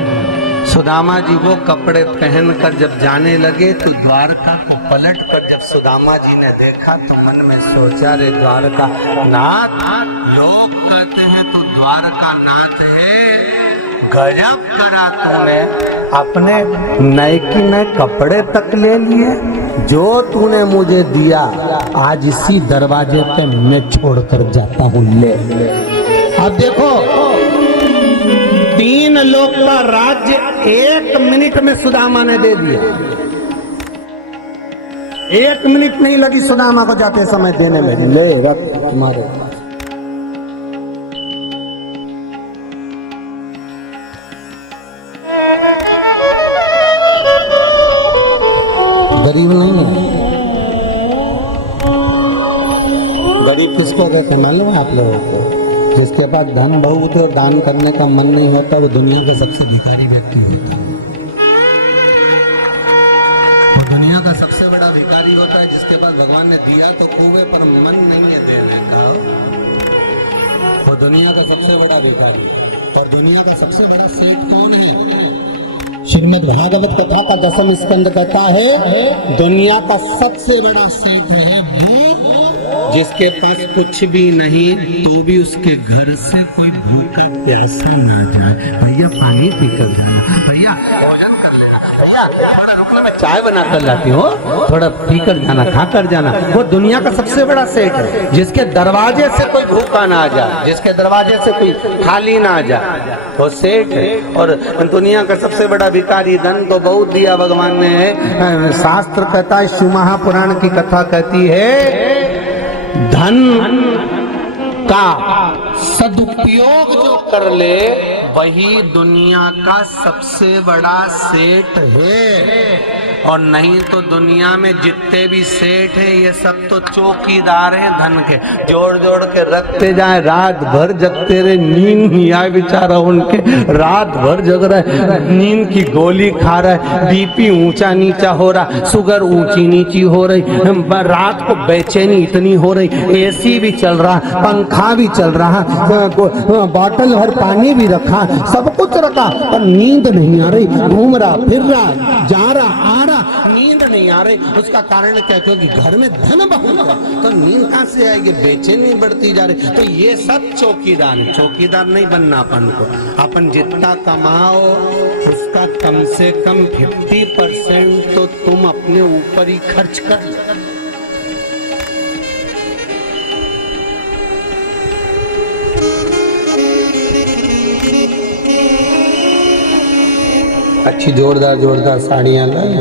सुदामा जी वो कपड़े पहनकर जब जाने लगे तो द्वारका को पलट कर जब सुदामा जी ने देखा तो मन में सोचा, रे द्वारका नाथ, लोग कहते हैं तो द्वारका नाथ है, गजब करा तूने, अपने नए की नए कपड़े तक ले लिए, जो तूने मुझे दिया आज इसी दरवाजे पे मैं छोड़कर जाता हूँ, ले। अब देखो 3 लोक का राज्य 1 मिनट में सुदामा ने दे दिया। 1 मिनट नहीं लगी सुदामा को जाते समय देने में, ले रख तुम्हारे। गरीब नहीं है, गरीब किसको कहते हैं मालूम है आप लोगों को? जिसके पास धन बहुत है और दान करने का मन नहीं होता वो दुनिया का सबसे भिखारी व्यक्ति होता है। वो दुनिया का सबसे बड़ा भिखारी होता है जिसके पास भगवान ने दिया तो खूब है पर मन नहीं है देने का। वो दुनिया का सबसे बड़ा भिखारी है। और दुनिया का सबसे बड़ा सेठ कौन है? श्रीमद् भागवत कथा का 10वां स्कंद कहता है दुनिया का सबसे बड़ा सेठ है वो जिसके पास कुछ भी नहीं तो भी उसके घर से कोई भूखा प्यासा ना जाए। भैया पानी पीकर जाना, भैया भोजन कर लेना, भैया थोड़ा रुकना मैं चाय बना कर लाती हूँ, थोड़ा पीकर जाना, खाकर जाना। वो दुनिया का सबसे बड़ा सेठ है जिसके दरवाजे से कोई भूखा ना आ जाए, जिसके दरवाजे से कोई खाली ना आ जाए, वो सेठ है। और दुनिया का सबसे बड़ा भिखारी, धन तो बहुत दिया भगवान ने। शास्त्र कहता है, शिव महापुराण की कथा कहती है, धन का सदुपयोग जो कर ले वही दुनिया का सबसे बड़ा सेठ है। और नहीं तो दुनिया में जितने भी सेठ हैं ये सब तो चौकीदार हैं धन के, जोड़ जोड़ के रखते जाए, रात भर जगते रहे, नींद नहीं आए बेचारा उनके, रात भर जग रहे, नींद की गोली खा रहा है, बीपी ऊंचा नीचा हो रहा, शुगर ऊंची नीची हो रही, रात को बेचैनी इतनी हो रही, एसी भी चल रहा, पंखा भी चल रहा, बॉटल भर पानी भी रखा, सब कुछ रखा पर नींद नहीं आ रही, घूम रहा फिर रहा, जा रहा आ रहा, नींद नहीं आ रही। उसका कारण क्या? क्योंकि घर में धन बहुत है तो नींद कहां से आएगी, बेचैनी बढ़ती जा रही। तो ये सब चौकीदार है। चौकीदार नहीं बनना अपन को, अपन जितना कमाओ उसका कम से कम 50% तो तुम अपने ऊपर ही खर्च कर। अच्छी जोरदार जोरदार साड़ियां लाई,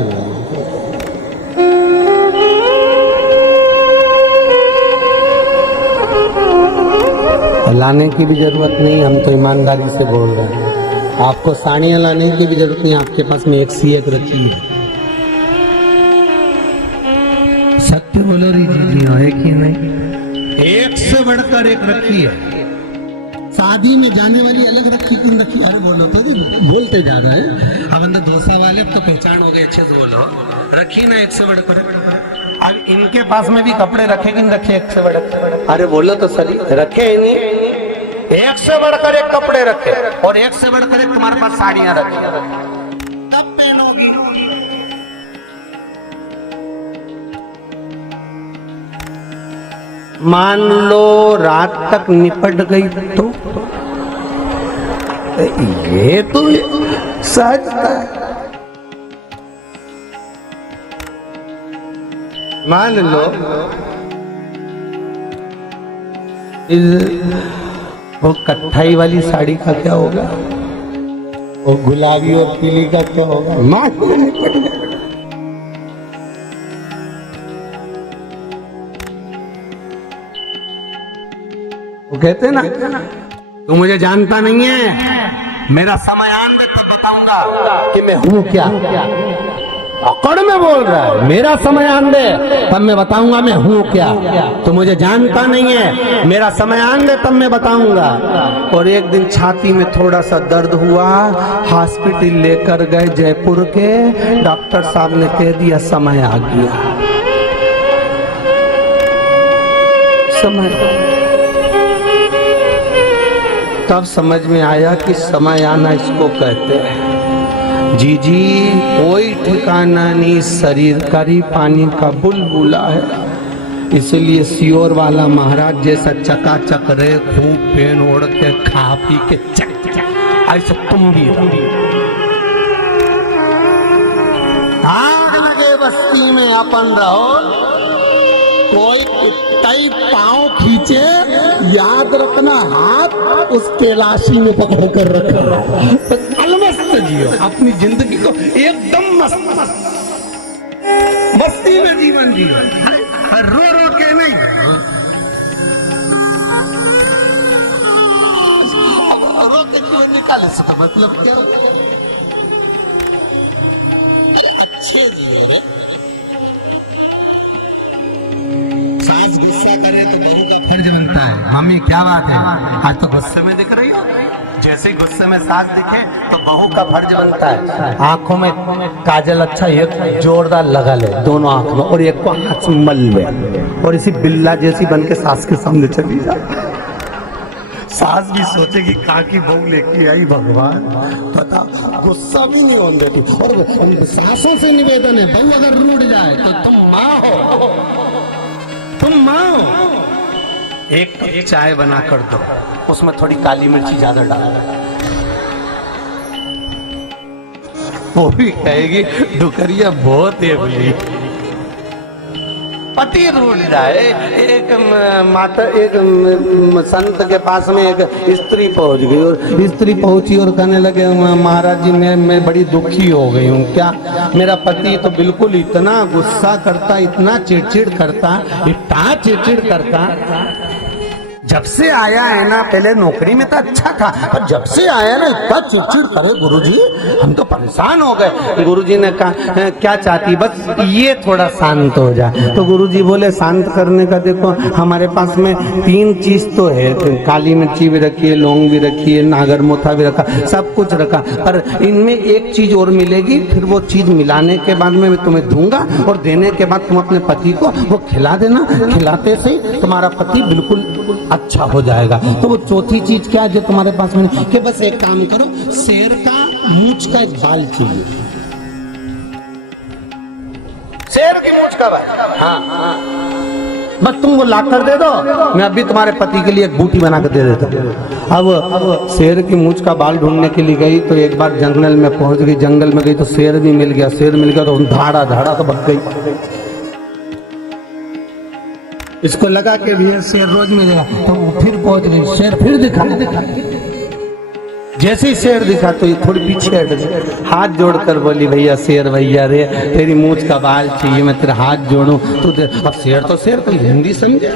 लाने की भी जरूरत नहीं, हम तो ईमानदारी से बोल रहे हैं। आपको साड़ियां लाने की भी जरूरत नहीं, आपके पास में एक सी एक रखी है। सत्य बोलो जी, है कि नहीं? एक से बढ़कर एक रखी है। शादी में जाने वाली अलग रखी, क्यों रखी? अरे बोलो तो बोलते जा रहे हैं। अब अंदर डोसा वाले अब तो पहचान हो गए, अच्छे से बोलो। रखी ना एक से बढ़कर। अब इनके पास में भी कपड़े रखे कि नहीं रखे एक से बढ़कर? अरे बोलो तो सही, रखे ही नहीं, एक से बढ़कर एक कपड़े रखे और एक से बढ़कर एक तुम्हारे पास साड़ियां रखी। मान लो रात तक निपट गई तो ये तो सहजता है। मान लो वो कत्थई वाली साड़ी का क्या होगा, वो गुलाबी और पीली का क्या होगा, मालूम नहीं पड़ गया। वो कहते ना, तू मुझे जानता नहीं है, मेरा समय आने दे तब बताऊंगा कि मैं हूं क्या। अकड़ में बोल रहा है, मेरा समय आने दे तब मैं बताऊंगा मैं हूं क्या। तो मुझे जानता नहीं है, मेरा समय आने दे तब मैं बताऊंगा। और एक दिन छाती में थोड़ा सा दर्द हुआ, हॉस्पिटल लेकर गए जयपुर के, डॉक्टर साहब ने कह दिया समय आ गया। समय, तब समझ में आया कि समय आना इसको कहते हैं। जी जी कोई ठिकाना नहीं, शरीर का ही पानी का बुलबुला है। इसलिए सियोर वाला महाराज जैसा चकाचक रहे, खूब पेन ओढ़ के खा पी के चक चक, ऐसा तुम भी बस्ती में अपन रहो। कोई कुत्ताई पांव खींचे, याद रखना हाथ उस कैलाशी में पकड़ कर रखना। अलमस्त जियो अपनी जिंदगी को, एकदम मस्त मस्ती में जीवन जियो, रो रो के नहीं। रो के जीवन निकाले से तो मतलब क्या, अरे अच्छे जियो रे। सास गुस्सा करे तो बहू का फर्ज बनता है, मम्मी क्या बात है आज तो गुस्से में दिख रही हो। जैसे ही गुस्से में सास दिखे तो बहू का फर्ज बनता है आंखों में काजल अच्छा एक जोरदार लगा ले दोनों आंख में, और एक को हाथ में मल ले, और इसी बिल्ला जैसी बन के सास के सामने चली जाए। सास भी सोचेगी काकी बहू लेके आई, भगवान पता गुस्सा भी नहीं होने देती। और सासों से निवेदन है, बहू अगर रूठ जाए तो तुम माँ हो, तुम माँ हो, एक चाय बना कर दो, उसमें थोड़ी काली मिर्ची ज्यादा डाल, वो भी कहेगी डुकरिया बहुत है बोली। पति रूठ जाए, एक माता, एक संत के पास में एक स्त्री पहुंच गई, और स्त्री पहुंची और कहने लगे महाराज जी मैं बड़ी दुखी हो गई हूँ। क्या, मेरा पति तो बिल्कुल इतना गुस्सा करता, इतना चिड़चिड़ करता, इतना चिड़चिड़ करता, जब से आया है ना, पहले नौकरी में तो अच्छा था, पर जब से आया ना इतना चिड़चिड़ करे गुरुजी, हम तो परेशान हो गए। गुरुजी ने कहा क्या चाहती, बस ये थोड़ा शांत हो जाए। तो गुरुजी बोले शांत करने का देखो हमारे पास में 3 चीज तो है, काली मिर्ची भी रखी है, लौंग भी रखी है, नागर मोथा भी रखा, सब कुछ रखा, पर इनमें एक चीज और मिलेगी, फिर वो चीज मिलाने के बाद में मैं तुम्हें दूंगा, और देने के बाद तुम अपने पति को वो खिला देना, खिलाते से तुम्हारा पति बिल्कुल अच्छा हो जाएगा। तो वो चौथी चीज क्या है जो तुम्हारे पास में, कि बस एक काम करो, शेर का मूंछ का एक बाल चाहिए, शेर की मूंछ का बाल, हाँ बस तुम वो ला कर दे दो, मैं अभी तुम्हारे पति के लिए एक बूटी बना कर दे देता हूँ। अब शेर की मूंछ का बाल ढूंढने के लिए गई, तो एक बार जंगल में पहुंच गई, जंगल में गई तो शेर भी मिल गया, शेर मिल गया तो धाड़ा धाड़ा तो भग गई। इसको लगा के भी शेर रोज मिलेगा, तो वो फिर पहुंच गई, शेर फिर दिखा, जैसे ही शेर दिखा तो ये थोड़ी पीछे हट गई, हाथ जोड़कर बोली भैया शेर भैया रे, तेरी मूंछ का बाल चाहिए, मैं तेरा हाथ जोड़ूं तो दे। अब शेर तो शेर, कोई हिंदी समझे,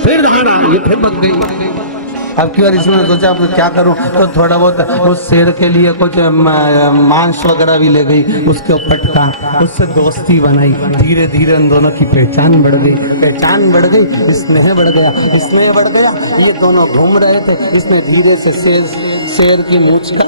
फिर धारा ये फिर भग गई। अब की बार इसमें सोचा अब क्या करूं, तो थोड़ा बहुत उस शेर के लिए कुछ मांस वगैरह भी ले गई, उसके पटका, उससे दोस्ती बनाई, धीरे धीरे उन दोनों की पहचान बढ़ गई, पहचान बढ़ गई, स्नेह बढ़ गया, स्नेह बढ़ गया। ये दोनों घूम रहे थे, इसने धीरे से शेर की मूंछ का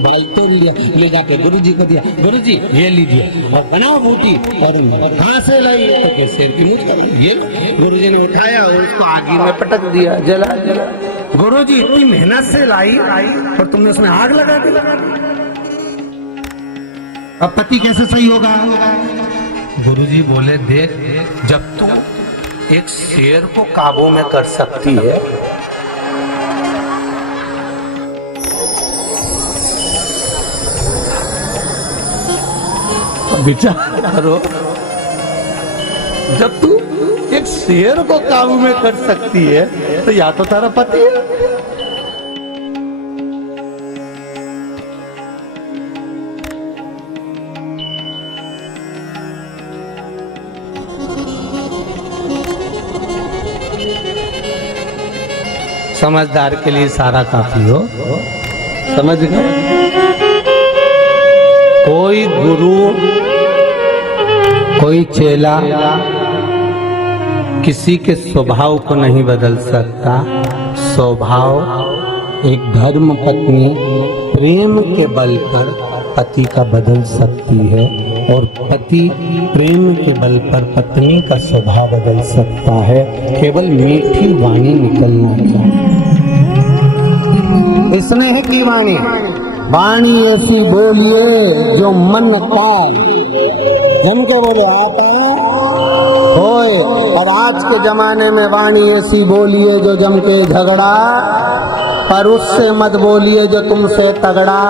बाल तोड़ लिया, ले जाके गुरुजी को दिया, गुरुजी ये लीजिए और बनाओ बूटी, और कहाँ से लाई, तो शेर की मूंछ का, ये गुरुजी ने उठाया और उसको आग में पटक दिया, जला जला। गुरुजी इतनी मेहनत से लाई और तुमने उसमें आग लगा दी। अब पति कैसे सही होगा? गुरुजी बोले देख, जब तू एक शेर को काबू में कर सकती है, विचार करो जब तू एक शेर को काबू में कर सकती है तो या तो तारा पति है। समझदार के लिए सारा काफी हो, समझ गए। कोई गुरु कोई चेला किसी के स्वभाव को नहीं बदल सकता। स्वभाव एक धर्म पत्नी प्रेम के बल पर पति का बदल सकती है और पति प्रेम के बल पर पत्नी का स्वभाव बदल सकता है। केवल मीठी वाणी निकलना चाहिए। स्नेह की वाणी, वाणी ऐसी बोलिए जो मन पाए। हमको बोले आप होए, और आज के जमाने में वाणी ऐसी बोलिए जो जम के झगड़ा, पर उससे मत बोलिए जो तुमसे तगड़ा।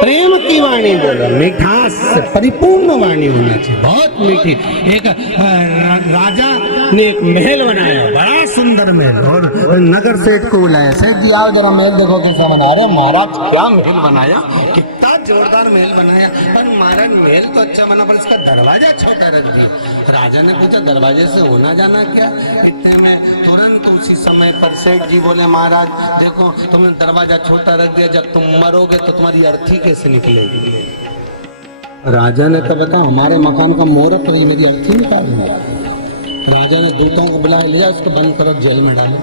प्रेम की वाणी बोलो, मिठास से परिपूर्ण वाणी होना चाहिए, बहुत मीठी। एक राजा ने एक महल बनाया, बड़ा सुंदर महल, और नगर सेठ को बुलाया, सेठ जी आओ जरा महल देखो कैसा बना रहे। महाराज क्या महल बनाया, कितना जोरदार महल बनाया। पर महाराज महल तो अच्छा बना पर इसका दरवाजा छोटा रख दिया। राजा ने पूछा दरवाजे से होना जाना क्या। इतने में तुरंत उसी समय पर सेठ जी बोले महाराज देखो तुमने दरवाजा छोटा रख दिया, जब तुम मरोगे तो तुम्हारी अर्थी कैसे निकलेगी। राजा ने कहा बता हमारे मकान का मुहूर्त है, मेरी अर्थी निकालूंगा। राजा ने दूतों को बुलाया, लिया उसको बंद करो जेल में डालो।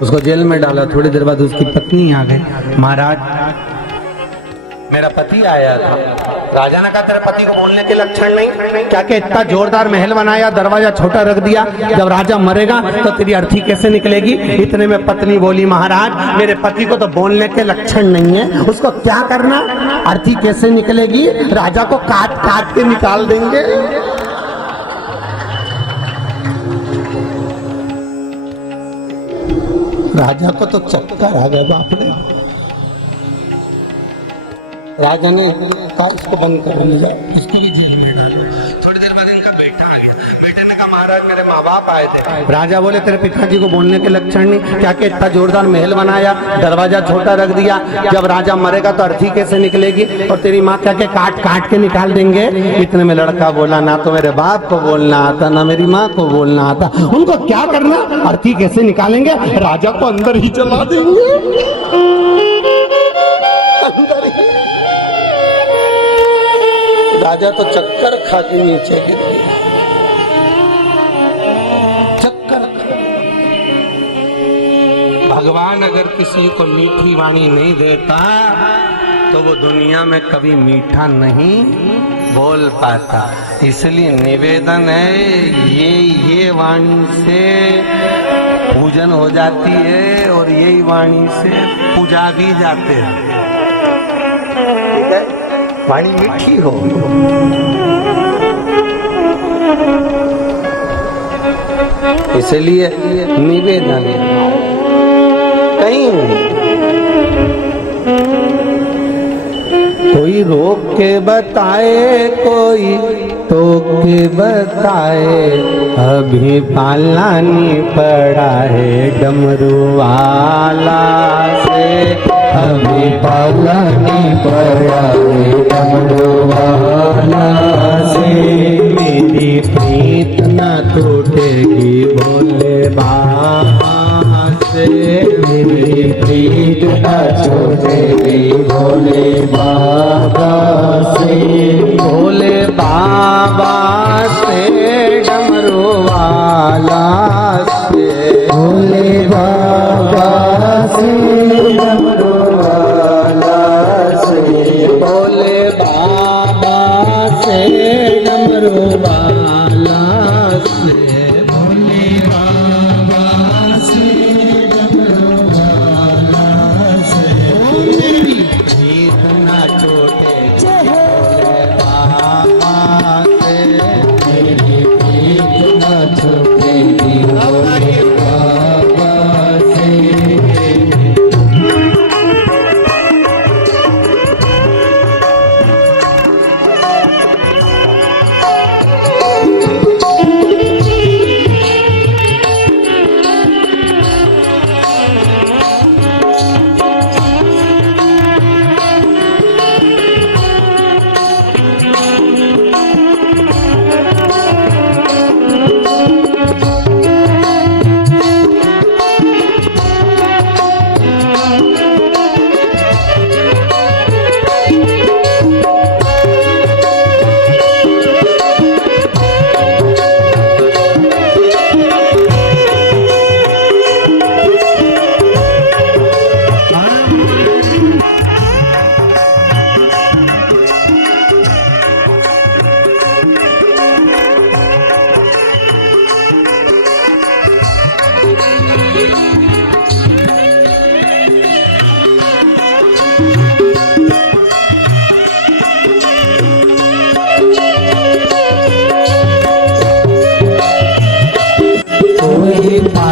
उसको जेल में डाला। थोड़ी देर बाद उसकी पत्नी आ गई। महाराज मेरा पति आया था। राजा ने कहा तेरे पति को बोलने के लक्षण नहीं, क्या कि इतना जोरदार महल बनाया, दरवाजा छोटा रख दिया, जब राजा मरेगा तो तेरी अर्थी कैसे निकलेगी। इतने में पत्नी बोली महाराज मेरे पति को तो बोलने के लक्षण नहीं है, उसको क्या करना, अर्थी कैसे निकलेगी, राजा को काट काट के निकाल देंगे। राजा को तो चक्कर आ गया बाप रे। राजा ने कहा इसको बंद कर दिया, उसको भी जेल में डाला। थोड़ी देर बाद इनका बेटा आ गया। बेटे ने कहा महाराज मेरे माँ बाप आए थे। राजा बोले तेरे पिताजी को बोलने के लक्षण नहीं, क्या कि इतना जोरदार महल बनाया, दरवाजा छोटा रख दिया, जब राजा मरेगा तो अर्थी कैसे निकलेगी, और तेरी माँ क्या के काट काट के निकाल देंगे। इतने में लड़का बोला ना तो मेरे बाप को बोलना आता ना मेरी माँ को बोलना आता, उनको क्या करना, अर्थी कैसे निकालेंगे, राजा को अंदर ही चला देंगे, अंदर ही। राजा तो चक्कर खा के नीचे गिर गया, चक्कर। भगवान अगर किसी को मीठी वाणी नहीं देता तो वो दुनिया में कभी मीठा नहीं बोल पाता। इसलिए निवेदन है ये वाणी से पूजन हो जाती है और यही वाणी से पूजा भी जाते हैं। ठीक है, वाणी मीठी हो। इसलिए निवेदन कहीं कोई रोक के बताए, कोई टोक के बताए, अभी पालानी पड़ा है डमरू वाला से, अभी पालानी पड़ा है डमरू वाला से, मेरी प्रीत न टूटेगी भोले बाबा से, मेरी प्रीत न टूटेगी भोले बाबा से, भोले बाबा से डमरू वाला से, भोले बाबा से डमरू वाला से, भोले बाबा से डमरू वाला से, भोले बाबा से डमरू वाला से, मेरी प्रीत न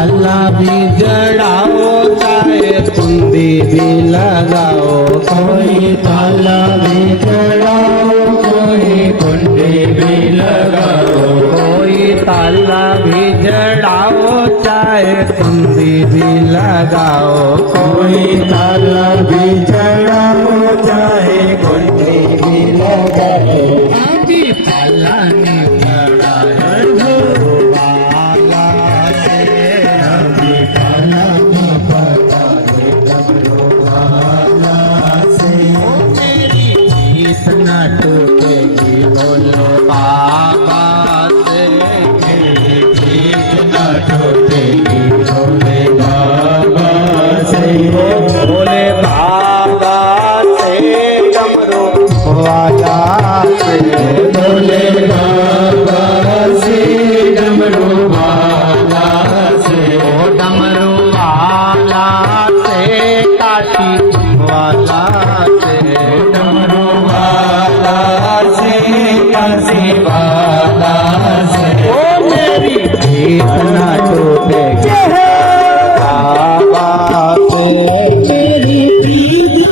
ताला भी जड़ाओ चाहे कुंडी भी लगाओ, कोई ताला भी जड़ाओ, कोई कुंडी भी लगाओ, कोई ताला भी जड़ाओ चाहे कुंडी भी लगाओ, कोई ताला भी जड़ाओ, चाहे कुंडी भी लगाओ। अभी ताला नहीं जड़ाए वाला से, अभी ताला नहीं पता है डमरू वाला से। मेरी जीत न टूटेगी बोलो बाबा से, मेरी जीत न टूटेगी भोले बाबा से। भोले बाबा से डमरू वाला से, भोले बाबा से डमरू वाला से। ओ डमरू वाला से काशी वाला से, डमरू वाला से काशी वाला से। ओ मेरी जीत न टूटेगी बाबा से, मेरी प्रीत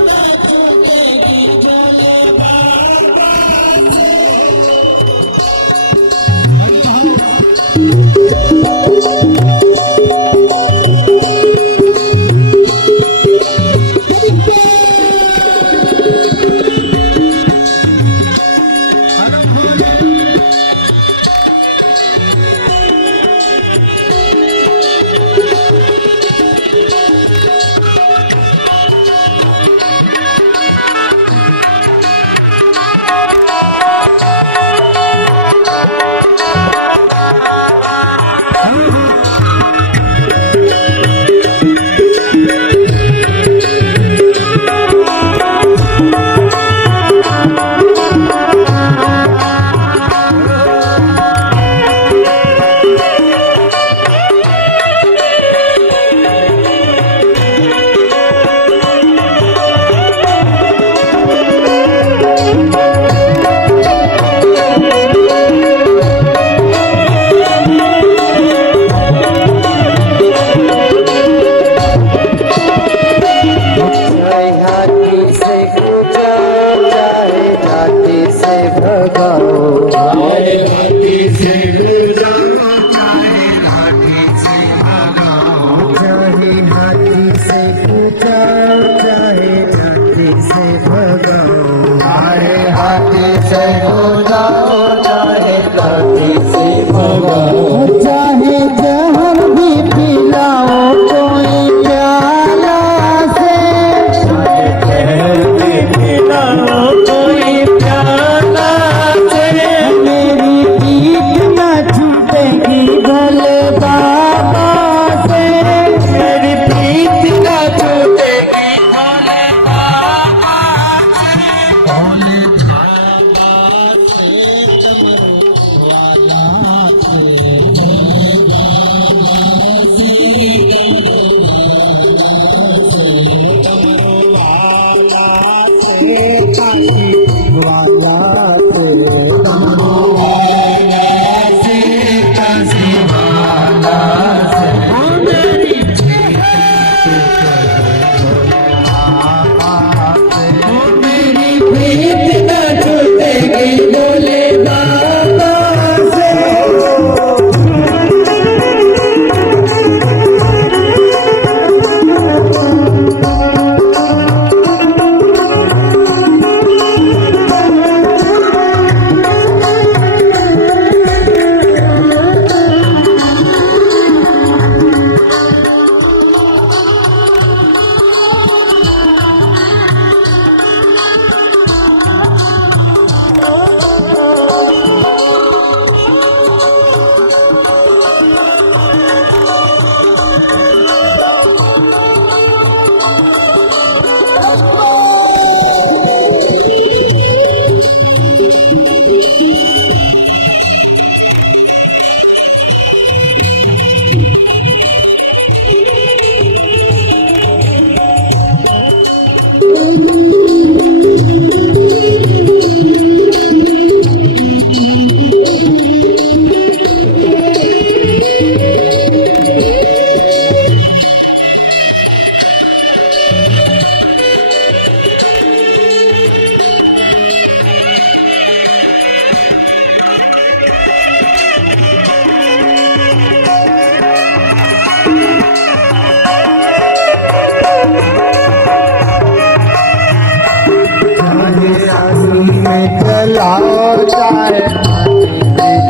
जलाओ चाहे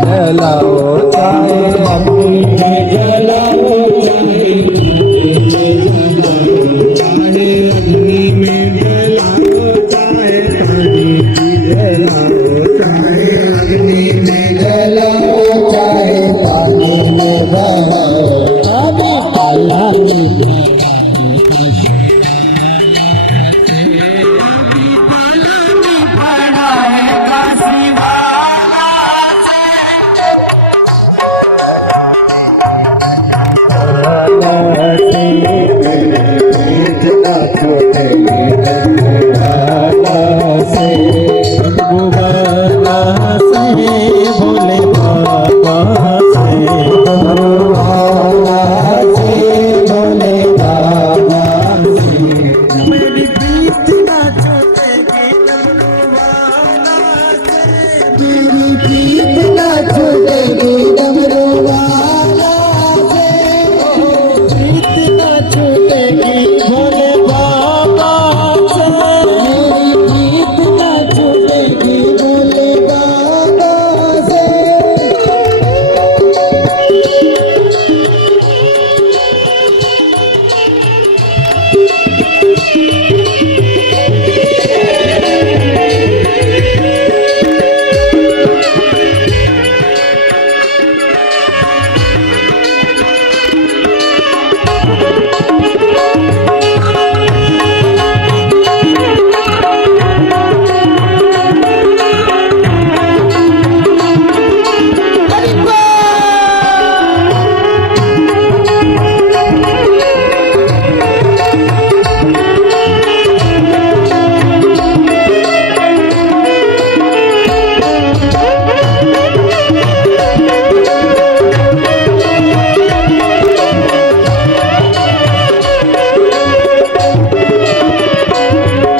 जलाओ चाहे अग्नि में जलाओ चाहे अग्नि में जलाओ चाहे पानी जलाओ चाहे अग्नि में जलाओ चाहे पानी में जलाओ भोले बाबा से भोले बाबा से मेरी प्रीत ना छूटेगी मेरी प्रीत ना छूटेगी डमरू वाला से प्रीत ना छूटेगी भोले बाबा से मेरी प्रीत ना छूटेगी भोले बाबा से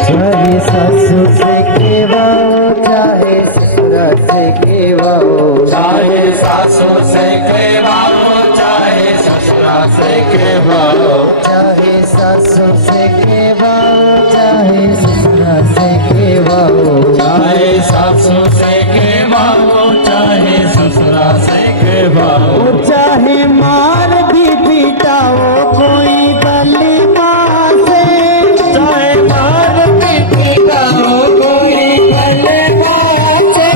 चाहे सासू से केवाओ चाहे ससुर से केवाओ चाहे सासू से केवाओ चाहे ससुरा से केवाओ चाहे सासू से केवाओ चाहे ससुर से केवाओ चाहे सासू से केवाओ चाहे ससुरा से केवाओ चाहे मार भी पीटाओ कोई गली माँ से चाहे मार भी पीटाओ कोई गले माँ से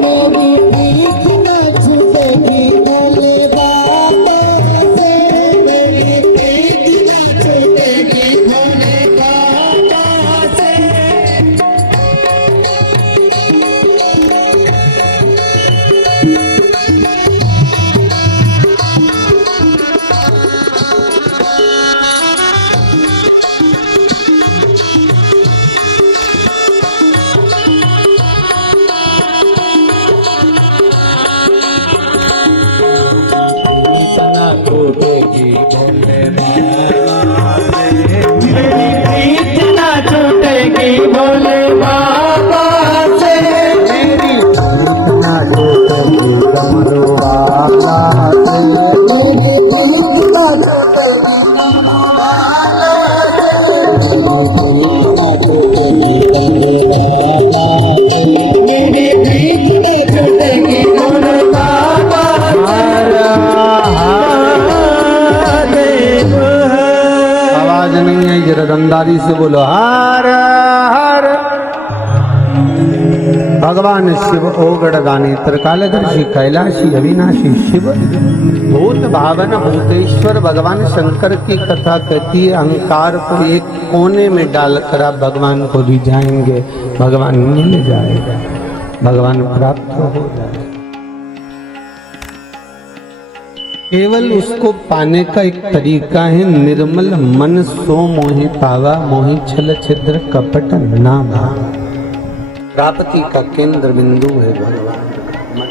मेरी प्रीत न छूटेगी भोले बाबा से मेरी प्रीत न छूटेगी भोले बाबा से सना टूटेगी भोले मेरी प्रीत न छूटेगी भोले बाबा से मेरी प्रीत न छूटेगी डमरू वाला से मेरी प्रीत न छूटेगी डमरू वाला से मेरी प्रीत न छूटेगी भोले बाबा आवाज नहीं है, जरा दमदारी से बोलो हर हर। भगवान शिव ओगढ़ गाने त्रिकालदर्शी कैलाशी अविनाशी शिव भूत भावन भूतेश्वर भगवान शंकर की कथा कहती है। अहंकार को एक कोने में डालकर आप भगवान को भी जाएंगे, भगवान मिल जाएगा, भगवान प्राप्त हो जाएगा। केवल उसको पाने का एक तरीका है, निर्मल मन सो मोहि पावा, मोहि छल छिद्र कपट ना भावा। प्राप्ति का केंद्र बिंदु है भगवान का मन।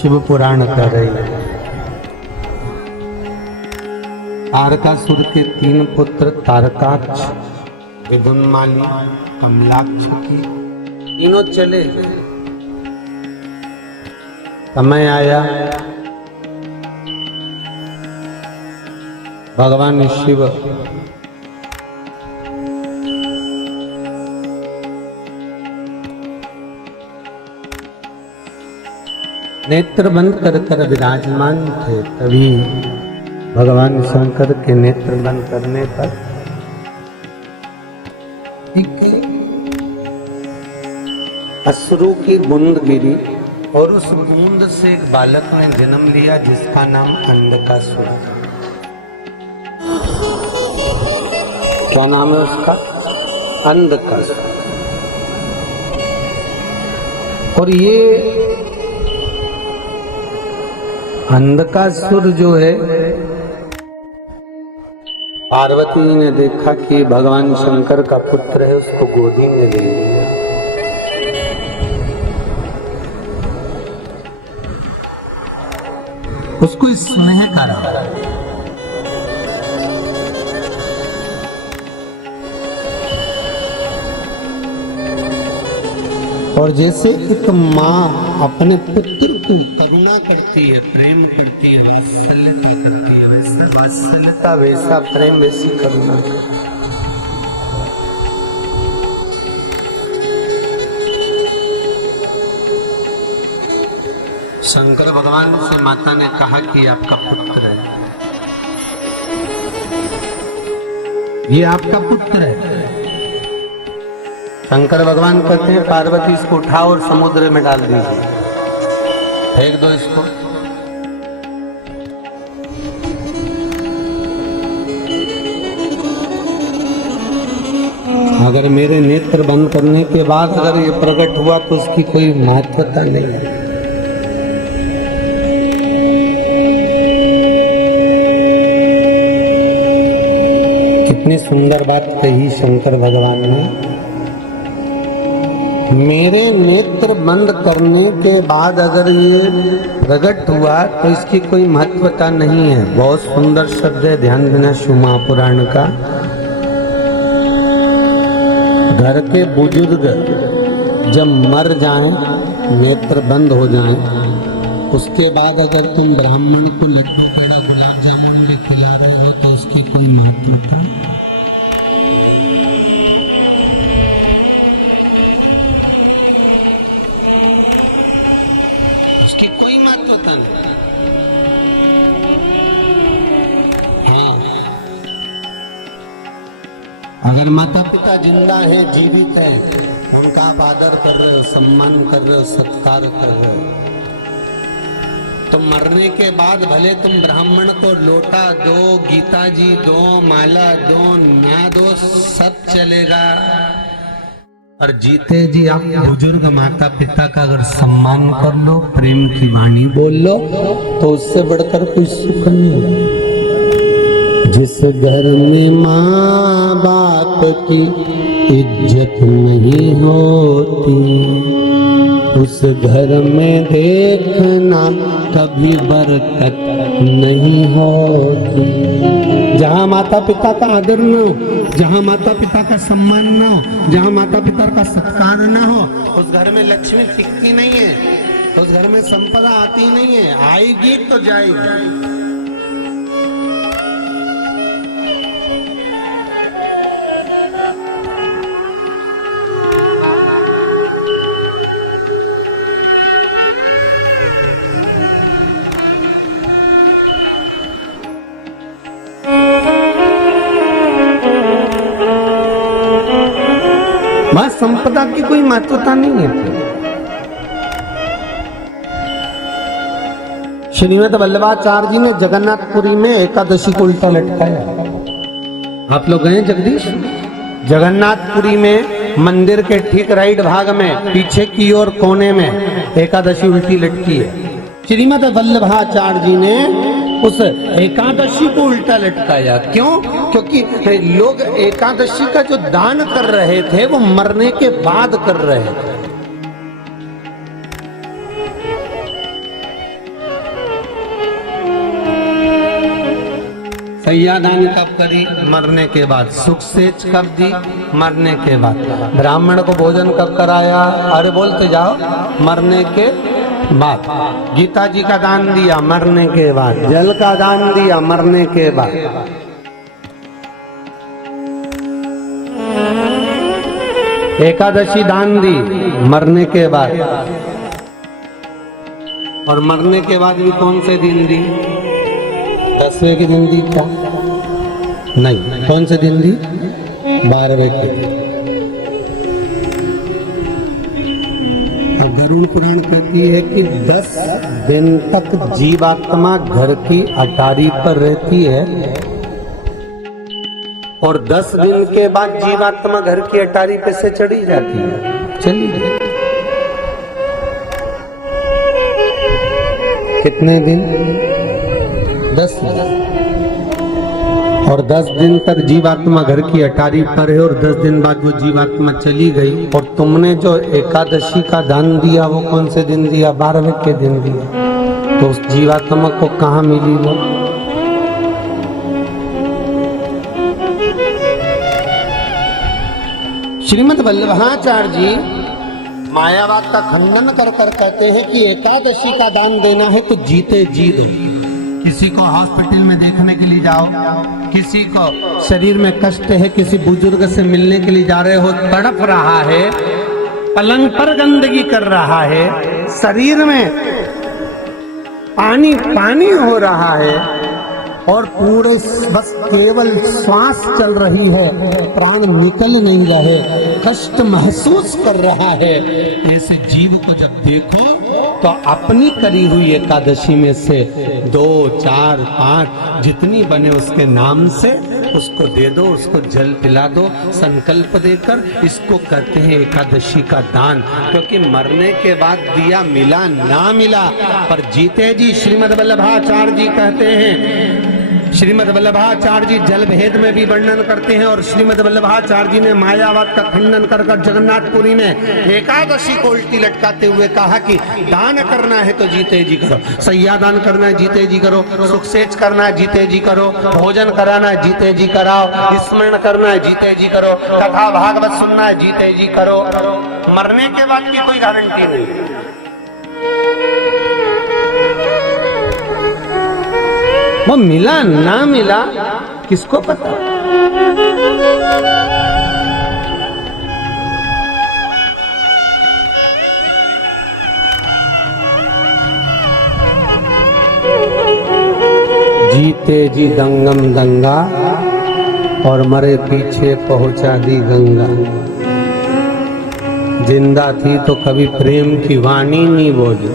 शिव पुराण कर रही है। तारकासुर के 3 पुत्र तारकाक्ष, विदुन्माली, कमलाक्ष की तीनों चले गए। समय आया भगवान शिव नेत्र बंद कर कर विराजमान थे, तभी भगवान शंकर के नेत्र बंद करने पर एक अश्रु की बूंद गिरी और उस बूंद से एक बालक ने जन्म लिया जिसका नाम अंधकासुर। क्या नाम है उसका? अंधकासुर। और ये अंधकासुर जो है, पार्वती ने देखा कि भगवान शंकर का पुत्र है, उसको गोदी में ले लिया। उसको स्नेह करा। और जैसे एक माँ अपने पुत्र को करुणा करती है, प्रेम करती है, वात्सल्यता करती है, वैसा वात्सल्यता, वैसा प्रेम, वैसी करुणा। शंकर भगवान से माता ने कहा कि आपका पुत्र है, ये आपका पुत्र है। शंकर भगवान कहते हैं पार्वती इसको उठाओ और समुद्र में डाल दीजिए, फेंक दो इसको। अगर मेरे नेत्र बंद करने के बाद अगर ये प्रकट हुआ तो उसकी कोई महत्वता नहीं है। कितनी सुंदर बात कही शंकर भगवान ने। मेरे नेत्र बंद करने के बाद अगर ये प्रकट हुआ तो इसकी कोई महत्वता नहीं है। बहुत सुंदर शब्द है, ध्यान देना, शिव महापुराण का। घर के बुजुर्ग जब मर जाएं, नेत्र बंद हो जाएं, उसके बाद अगर तुम ब्राह्मण को लड्डू पेड़ा गुलाब जामुन में खिला रहे हो तो उसकी कोई महत्वता? उसकी कोई महत्वता नहीं। हाँ, अगर माता पिता जिंदा है, जीवित है, उनका आप आदर कर रहे हो, सम्मान कर रहे हो, सत्कार कर रहे हो, तो मरने के बाद भले तुम ब्राह्मण को लोटा दो, गीता जी दो, माला दो, ना दो, सब चलेगा। और जीते जी आप बुजुर्ग माता पिता का अगर सम्मान कर लो, प्रेम की वाणी बोल लो, तो उससे बढ़कर कोई सुख नहीं। जिस घर में माँ बाप की इज्जत नहीं होती, उस घर में देखना कभी बरकत नहीं होती। जहाँ माता पिता का आदर न हो, जहाँ माता पिता का सम्मान न हो, जहाँ माता पिता का सत्कार न हो, उस घर में लक्ष्मी टिकती नहीं है, उस घर में संपदा आती नहीं है। आएगी तो जाएगी। वहां संपदा की कोई महत्वता नहीं है। श्रीमद वल्लभाचार्य जी ने जगन्नाथपुरी में एकादशी को उल्टा लटकाया। आप लोग गए जगदीश? जगन्नाथपुरी में मंदिर के ठीक राइट भाग में पीछे की ओर कोने में एकादशी उल्टी लटकी है। श्रीमद वल्लभाचार्य जी ने उस एकादशी को उल्टा लटकाया। क्यों? क्योंकि लोग एकादशी का जो दान कर रहे थे वो मरने के बाद कर रहे थे। सैयादान कब करी? मरने के बाद। सुख सेच कब दी? मरने के बाद। ब्राह्मण को भोजन कब कराया? अरे बोलते जाओ, मरने के बाद। गीता जी का दान दिया, मरने के बाद। जल का दान दिया, मरने के बाद। एकादशी दान दी, मरने के बाद। और मरने के बाद भी कौन से दिन दी? 10वें के दिन दी क्या? नहीं, कौन से दिन दी? 12वें के दिन। अब गरुड़ पुराण कहती है कि 10 दिन तक जीवात्मा घर की अटारी पर रहती है और 10 दिन के बाद जीवात्मा घर की अटारी पे से चढ़ी जाती है, चली गई। कितने दिन? 10 दिन। और 10 दिन तक जीवात्मा घर की अटारी पर है और 10 दिन बाद वो जीवात्मा चली गई। और तुमने जो एकादशी का दान दिया वो कौन से दिन दिया? 12वें के दिन दिया। तो उस जीवात्मा को कहाँ मिली वो? श्रीमद् वल्लभाचार्य जी मायावाद का खंडन कर कर कहते हैं कि एकादशी का दान देना है तो जीते जी दो। किसी को हॉस्पिटल में देखने के लिए जाओ, किसी को शरीर में कष्ट है, किसी बुजुर्ग से मिलने के लिए जा रहे हो, तड़प रहा है, पलंग पर गंदगी कर रहा है, शरीर में पानी पानी हो रहा है और पूरे बस केवल श्वास चल रही है, प्राण निकल नहीं रहे, कष्ट महसूस कर रहा है। ऐसे जीव को जब देखो तो अपनी करी हुई एकादशी में से 2, 4, 5 जितनी बने उसके नाम से उसको दे दो, उसको जल पिला दो, संकल्प देकर। इसको कहते हैं एकादशी का दान। क्योंकि मरने के बाद दिया मिला ना मिला, पर जीते जी श्रीमद् वल्लभाचार्य जी कहते हैं, श्रीमद् वल्लभाचार्य जी जल भेद में भी वर्णन करते हैं और श्रीमद् वल्लभाचार्य जी ने मायावाद का खंडन कर जगन्नाथपुरी में एकादशी को उल्टी लटकाते हुए कहा कि दान करना है तो जीते जी करो, सैया दान करना है जीते जी करो, सुख सेच करना है जीते जी करो, भोजन कराना है जीते जी कराओ, स्मरण करना है जीते जी करो, कथा भागवत सुनना है जीते जी करो। मरने के बाद की कोई गारंटी नहीं। वो मिला ना मिला किसको पता। जीते जी दंगम दंगा और मरे पीछे पहुंचा दी गंगा। जिंदा थी तो कभी प्रेम की वाणी नहीं बोली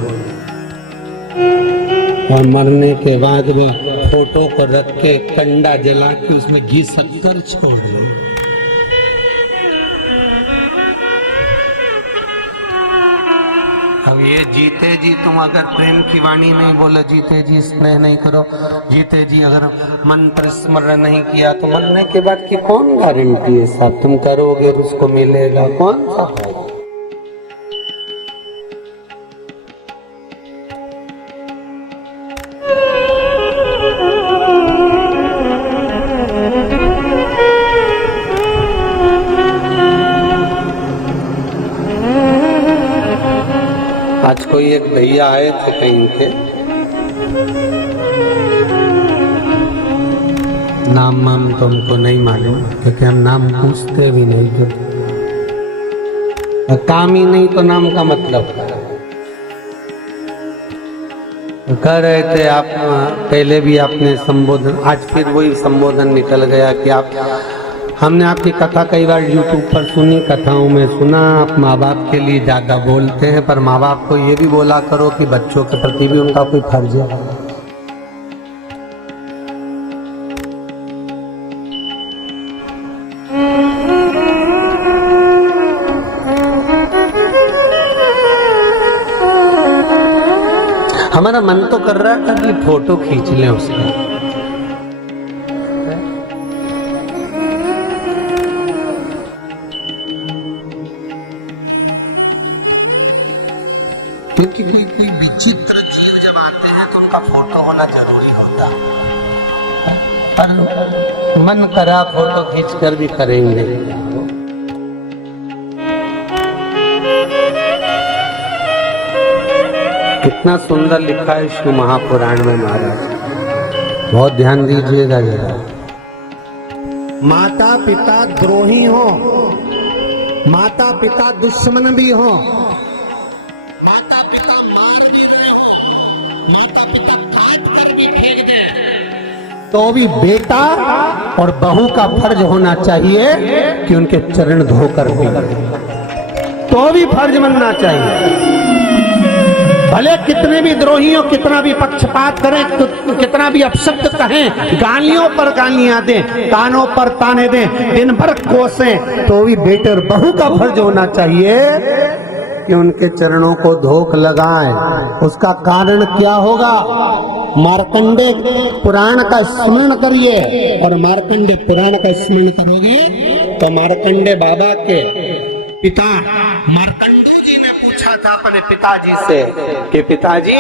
और मरने के बाद वो फोटो को रख के कंडा जला के उसमें घी शक्कर छोड़ दो। अब ये जीते जी तुम अगर प्रेम की वाणी नहीं बोलो, जीते जी स्नेह नहीं करो, जीते जी अगर मंत्र स्मरण नहीं किया तो मरने के बाद की कौन गारंटी है साहब? तुम करोगे और उसको मिलेगा, कौन सा है? आज कोई एक भैया आए थे कहीं के, नाम तो हमको नहीं मालूम क्योंकि हम नाम पूछते भी नहीं थे। काम ही नहीं तो नाम का मतलब कह रहे थे आप। पहले भी आपने संबोधन, आज फिर वही संबोधन निकल गया कि आप, हमने आपकी कथा कई बार यूट्यूब पर सुनी, कथाओं में सुना आप माँ बाप के लिए ज़्यादा बोलते हैं, पर माँ बाप को ये भी बोला करो कि बच्चों के प्रति भी उनका कोई फर्ज है। हमारा मन तो कर रहा था कि फोटो खींच लें उसका, क्योंकि कोई विचित्र जीव जब आते हैं तो उनका फोटो होना जरूरी होता, पर मन करा फोटो खींचकर भी करेंगे। कितना सुंदर लिखा है शिव महापुराण में महाराज, बहुत ध्यान दीजिएगा जरा। माता पिता द्रोही हो, माता पिता दुश्मन भी हो, माता पिता मार भी रहे हो, तो भी बेटा और बहू का फर्ज होना चाहिए कि उनके चरण धोकर भी, तो भी फर्ज बनना चाहिए। भले कितने भी द्रोही हो, कितना भी पक्षपात करें, कितना भी अपशब्द कहें, गालियों पर गालियां दें, कानों पर ताने दें, दिन भर कोसें, तो भी बेटे और बहू का फर्ज होना चाहिए कि उनके चरणों को धोख लगाएं। उसका कारण क्या होगा? मार्कंडे पुराण का स्मरण करिए, और मार्कंडे पुराण का स्मरण करोगे तो मार्कंडे बाबा के पिता मार्कंडू जी ने पूछा था अपने पिताजी से कि पिताजी,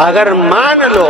अगर मान लो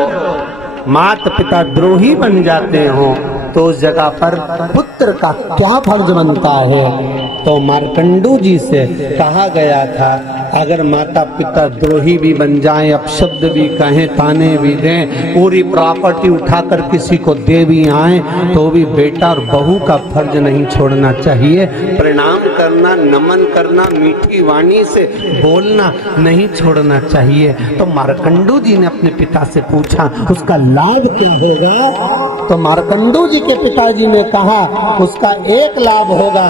माता पिता द्रोही बन जाते हो तो उस जगह पर पुत्र का क्या फर्ज बनता है? तो मार्कंडू जी से कहा गया था, अगर माता पिता द्रोही भी बन जाएं, अपशब्द भी कहें, ताने भी दें, पूरी प्रॉपर्टी उठाकर किसी को दे भी आए, तो भी बेटा और बहू का फर्ज नहीं छोड़ना चाहिए। प्रणाम करना, नमन करना, मीठी वाणी से बोलना नहीं छोड़ना चाहिए। तो मार्कंडू जी ने अपने पिता से पूछा उसका लाभ क्या होगा? तो मार्कंडू जी के पिताजी ने कहा उसका एक लाभ होगा,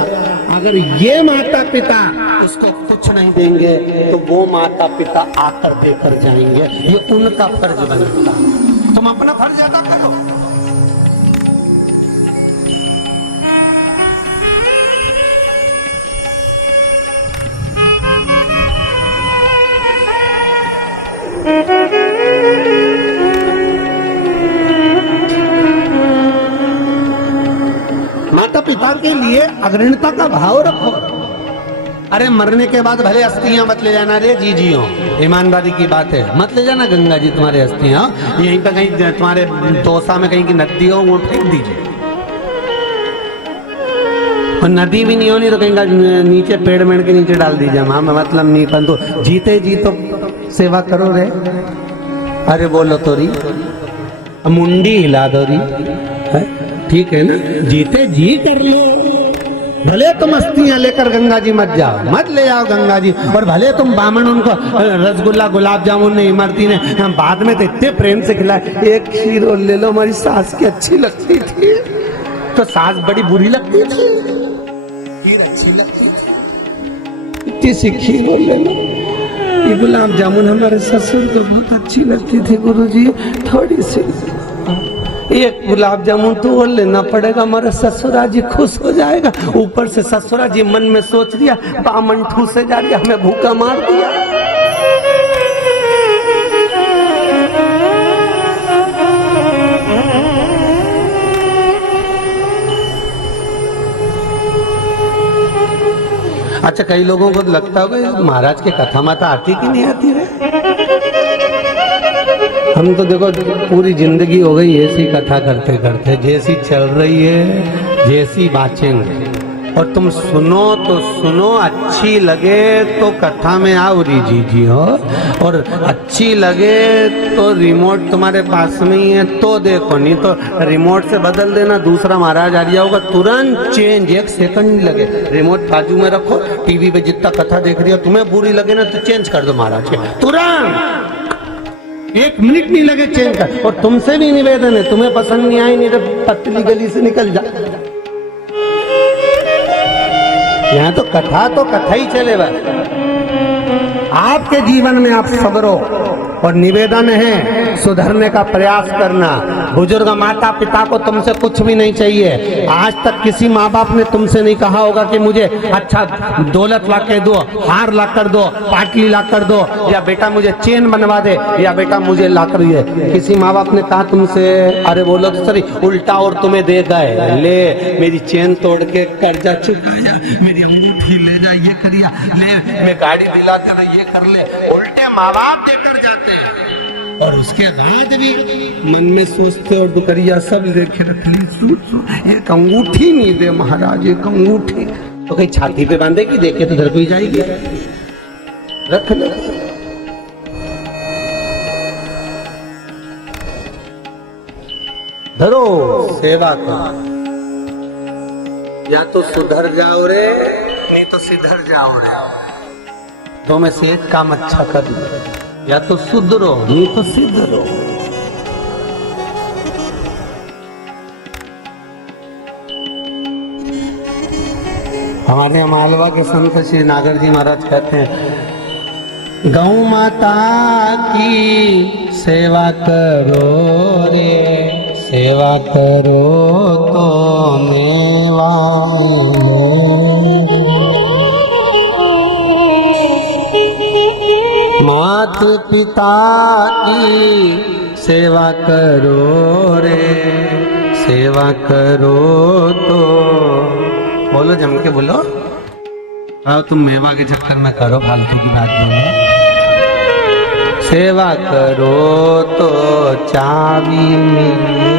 अगर ये माता पिता उसको कुछ नहीं देंगे तो वो माता पिता आकर देकर जाएंगे, ये उनका फर्ज बनेगा। तुम अपना फर्ज अदा करो। माता पिता के लिए अग्रणता का भाव रखो। अरे मरने के बाद भले अस्थियां मत ले जाना रे जीजियों, ईमानदारी की बात है, मत ले जाना गंगा जी तुम्हारे अस्थियां, यहीं पे कहीं तुम्हारे तोसा में कहीं की नदी हो वो फेंक दीजिए। और नदी भी नहीं होनी तो कहीं का नीचे पेड़ मेड़ के नीचे डाल दीजिए। हाँ मतलब नहीं, परंतु जीते जी तो सेवा करो रे। अरे बोलो तो री, मुंडी हिला दो री, ठीक है ना, जीते जी कर लो। भले तुम अस्थियां लेकर गंगा जी मत जाओ, मत ले आओ गंगा जी, और भले तुम बामन उनको रसगुल्ला गुलाब जामुन ने इमरती ने बाद में तो इतने प्रेम से खिलाए, एक खीर और ले लो, हमारी सास की अच्छी लगती थी, तो सास बड़ी बुरी लगती थी, खीर अच्छी लगती थी, इतनी सी खीर और ले लो। ये गुलाब जामुन हमारे ससुर को बहुत अच्छी लगती थी गुरुजी, थोड़ी सी एक गुलाब जामुन तो और लेना पड़ेगा, हमारा ससुरा जी खुश हो जाएगा। ऊपर से ससुरा जी मन में सोच लिया बामन ठूसे जा रही, हमें भूखा मार दिया। अच्छा, कई लोगों को लगता होगा महाराज के कथा माता आती कि नहीं आती है। हम तो देखो पूरी जिंदगी हो गई ऐसी कथा करते करते, जैसी चल रही है जैसी बातेंगे, और तुम सुनो तो सुनो, अच्छी लगे तो कथा में आओ जी हो, और अच्छी लगे तो रिमोट तुम्हारे पास में ही है तो देखो, नहीं तो रिमोट से बदल देना, दूसरा महाराज आ गया होगा, तुरंत चेंज, एक सेकंड नहीं लगे, रिमोट बाजू में रखो, टीवी पे जितना कथा देख रही हो तुम्हें बुरी लगे ना तो चेंज कर दो महाराज के, तुरंत एक मिनट नहीं लगे चेंज कर। और तुमसे भी निवेदन है, तुम्हें पसंद नहीं आई नहीं तो पतली गली से निकल जा। यहाँ तो कथा ही चलेगा। आपके जीवन में आप सब्रो, और निवेदन है सुधरने का प्रयास करना। बुजुर्ग माता पिता को तुमसे कुछ भी नहीं चाहिए। आज तक किसी माँ बाप ने तुमसे नहीं कहा होगा कि मुझे अच्छा दौलत ला के दो, हार ला कर दो, पाटली ला कर दो, या बेटा मुझे चेन बनवा दे, या बेटा मुझे ला कर ये। किसी माँ बाप ने कहा तुमसे? अरे बोलो तो सही, उल्टा और तुम्हें दे गए, ले मेरी चेन तोड़ के कर्जा चुकाया, मेरी अंगूठी ले जा, ये करिया, ले मैं गाड़ी दिलाते तो ये कर ले, उल्टे माँ बाप देकर जाते हैं। और उसके बाद भी मन में सोचते और दुकरिया सब लेके रख ली, एक अंगूठी नहीं दे महाराज, एक अंगूठी तो कहीं छाती पे बांधेगी, देखे तो घर को ही जाएगी, रख ले। धरो सेवा का, या तो सुधर जाओ रे, नहीं तो सिधर जाओ रे, दो में से एक काम अच्छा कर लो, या तो सुधरो नहीं तो सिधरो। हमारे यहाँ मालवा के संत श्री नागर जी महाराज कहते हैं, गौ माता की सेवा करो रे, सेवा करो तो मेवा मिले। मात पिता की सेवा करो रे, सेवा करो तो, बोलो जम के बोलो। आओ तुम मेवा के चक्कर में करो फालतू की बात नहीं। सेवा करो तो चाबी मिले।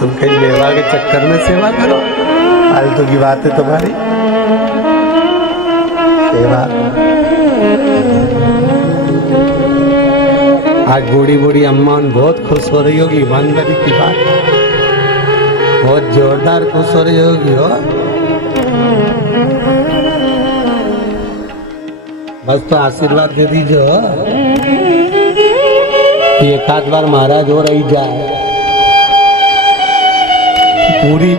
तुम कहीं मेवा के चक्कर में सेवा करो, फालतू की बात है तुम्हारी। सेवा आज बूढ़ी बूढ़ी अम्मा बहुत खुश हो रही होगी, ईमानदारी की बात, बहुत जोरदार खुश हो रही होगी हो। बस तो आशीर्वाद दे दीजिए कि एक आध बार महाराज हो रही जाए, पूरी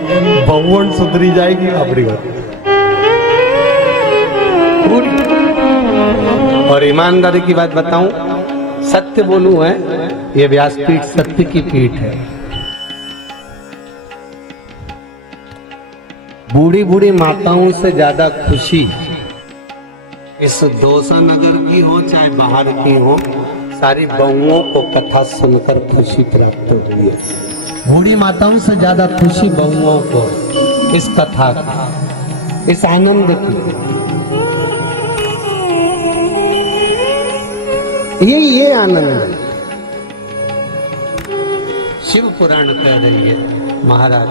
बहुवन सुधरी जाएगी अपनी बात पूरी। और ईमानदारी की बात बताऊं, सत्य बोलूं है, ये व्यासपीठ सत्य की पीठ है। बूढ़ी बूढ़ी माताओं से ज्यादा खुशी इस दोसा नगर की हो चाहे बाहर की हो, सारी बहुओं को कथा सुनकर खुशी प्राप्त हुई है। बूढ़ी माताओं से ज्यादा खुशी बहुओं को इस कथा की, इस आनंद की। ये आनंद है। शिव पुराण कह रही है महाराज,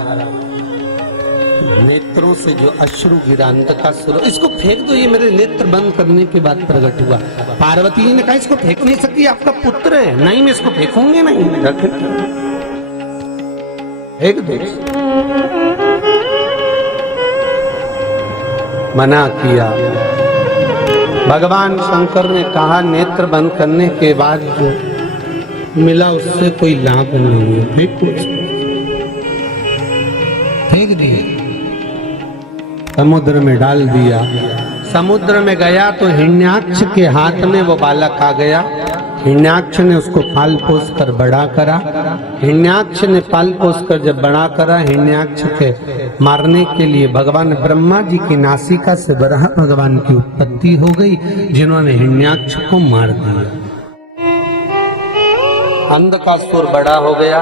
नेत्रों से जो अश्रु गिरा अंधकासुर, इसको फेंक दो, ये मेरे नेत्र बंद करने के बाद प्रकट हुआ। पार्वती जी ने कहा इसको फेंक नहीं सकती, आपका पुत्र है। नहीं, मैं इसको फेंकूंगी नहीं, रख फेंक दो। मना किया। भगवान शंकर ने कहा नेत्र बंद करने के बाद जो मिला उससे कोई लाभ नहीं है, फेंक दिए, समुद्र में डाल दिया। समुद्र में गया तो हिरण्याक्ष के हाथ में वो बालक आ गया। हिरण्याक्ष ने उसको पाल पोस कर बड़ा करा। हिरण्याक्ष ने पाल पोस कर जब बड़ा करा, हिरण्याक्ष के मारने के लिए भगवान ब्रह्मा जी की नासिका से वराह भगवान की उत्पत्ति हो गई, जिन्होंने हिरण्याक्ष को मार दिया। अंधकासुर बड़ा हो गया,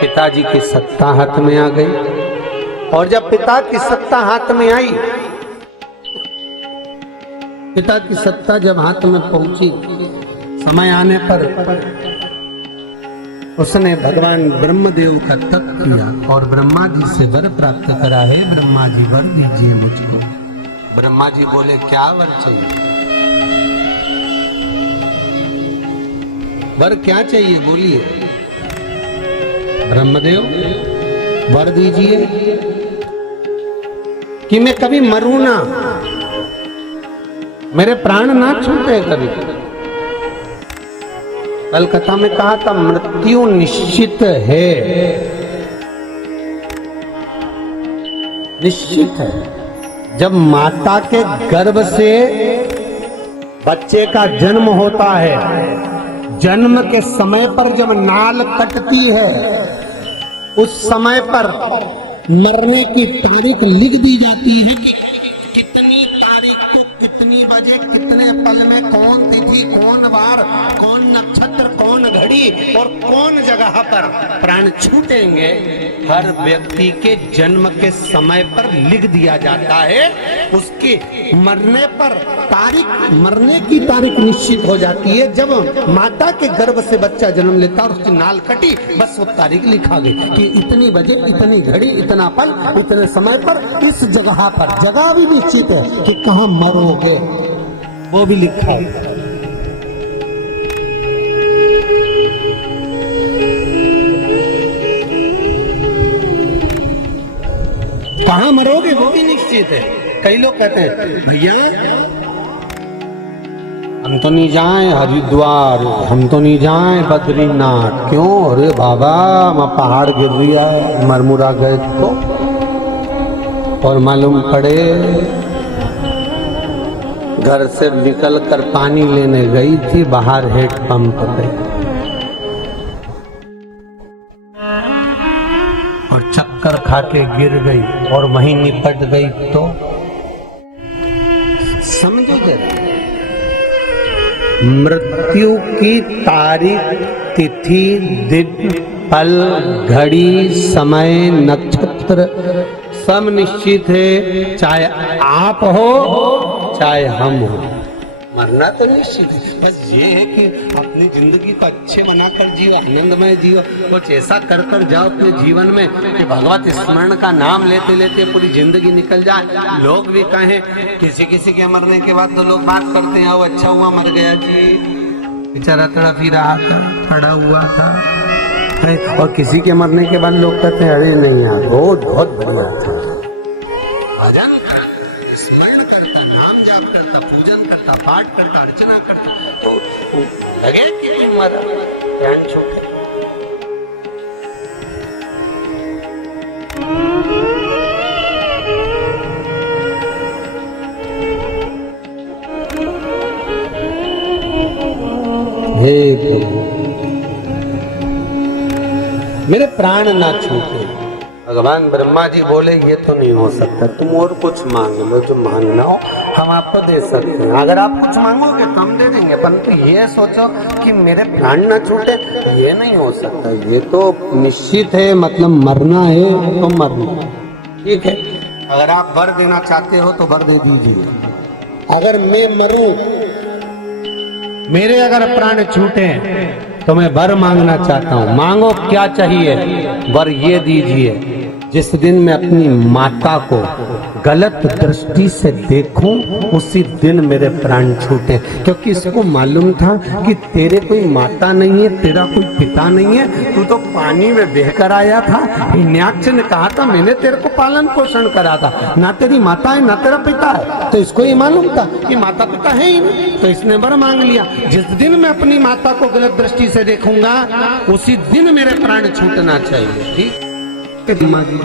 पिताजी की सत्ता हाथ में आ गई। और जब पिता की सत्ता हाथ में आई, पिता की सत्ता जब हाथ में पहुंची, समय आने पर उसने भगवान ब्रह्मदेव का तप किया और ब्रह्मा जी से वर प्राप्त करा। है ब्रह्मा जी वर दीजिए मुझको। ब्रह्मा जी बोले क्या वर चाहिए? वर क्या चाहिए बोलिए। ब्रह्मदेव वर दीजिए कि मैं कभी मरूं ना, मेरे प्राण ना छूटे कभी। कल कथा में कहा था मृत्यु निश्चित है, निश्चित है। जब माता के गर्भ से बच्चे का जन्म होता है, जन्म के समय पर जब नाल कटती है, उस समय पर मरने की तारीख लिख दी जाती है कि कितनी तारीख को कितनी बजे कितने पल में कौन तिथि कौन वार कौन नक्षत्र कौन घड़ी और कौन जगह पर प्राण छूटेंगे। हर व्यक्ति के जन्म के समय पर लिख दिया जाता है। उसके मरने पर तारीख, मरने की तारीख निश्चित हो जाती है। जब माता के गर्भ से बच्चा जन्म लेता और उसकी नाल कटी, बस वो तारीख लिखा गई कि इतनी बजे इतनी घड़ी इतना पल इतने समय पर इस जगह पर, जगह भी निश्चित है कि कहाँ मरोगे, वो भी लिखा है। कहाँ मरोगे वो भी निश्चित है। कई लोग कहते हैं भैया हम तो नहीं जाएं हरिद्वार, हम तो नहीं जाएं बद्रीनाथ। क्यों? अरे बाबा वहाँ पहाड़ गिर रही है, मरमुरा गए तो और मालूम पड़े घर से निकल कर पानी लेने गई थी, बाहर हेड पंप पे और चक्कर खा के गिर गई और वहीं निपट गई। तो समझो जरा, मृत्यु की तारीख, तिथि, दिन, पल, घड़ी, समय, नक्षत्र सब निश्चित है। चाहे आप हो चाहे हम हो, मरना तो निश्चित है। बस ये है कि अपनी जिंदगी को अच्छे बनाकर जियो, आनंदमय जियो, कुछ ऐसा कर कर जाओ अपने जीवन में कि भगवत स्मरण का नाम लेते लेते पूरी जिंदगी निकल जाए। लोग भी कहें, किसी किसी के मरने के बाद तो लोग बात करते हैं, वो अच्छा हुआ मर गया जी, बेचारा तड़प ही रहा था, पड़ा हुआ था। और किसी के मरने के बाद लोग कहते हैं, अरे नहीं यार बहुत बहुत बढ़िया था, भजन करता, स्मरण करता, नाम जाप करता, पूजन करता, पाठ करता, अर्चना करता, तो लगे कि मरा, ध्यान छोटे। हे प्रभु, मेरे प्राण ना छूटे। भगवान ब्रह्मा जी बोले, ये तो नहीं हो सकता, तुम और कुछ मांग लो, जो मांगना हो हम आपको दे सकते हैं। अगर आप कुछ मांगोगे तो हम दे देंगे, परंतु ये सोचो कि मेरे प्राण ना छूटे, ये नहीं हो सकता। ये तो निश्चित है, मतलब मरना है तो मरना। ठीक है, अगर आप वर देना चाहते हो तो वर दे दीजिए। अगर मैं मरूं, मेरे अगर प्राण छूटे तो मैं वर मांगना चाहता हूँ। मांगो क्या चाहिए, वर ये दीजिए, जिस दिन मैं अपनी माता को गलत दृष्टि से देखूं उसी दिन मेरे प्राण छूटे। क्योंकि इसको मालूम था कि तेरे कोई माता नहीं है, तेरा कोई पिता नहीं है, तू तो पानी में बहकर आया था। हिरण्याक्ष ने कहा था, मैंने तेरे को पालन पोषण करा था, ना तेरी माता है ना तेरा पिता है। तो इसको ये मालूम था कि माता पिता है ही नहीं, तो इसने वर मांग लिया, जिस दिन मैं अपनी माता को गलत दृष्टि से देखूंगा उसी दिन मेरे प्राण छूटना चाहिए। ठीक है ब्रह्मा जी,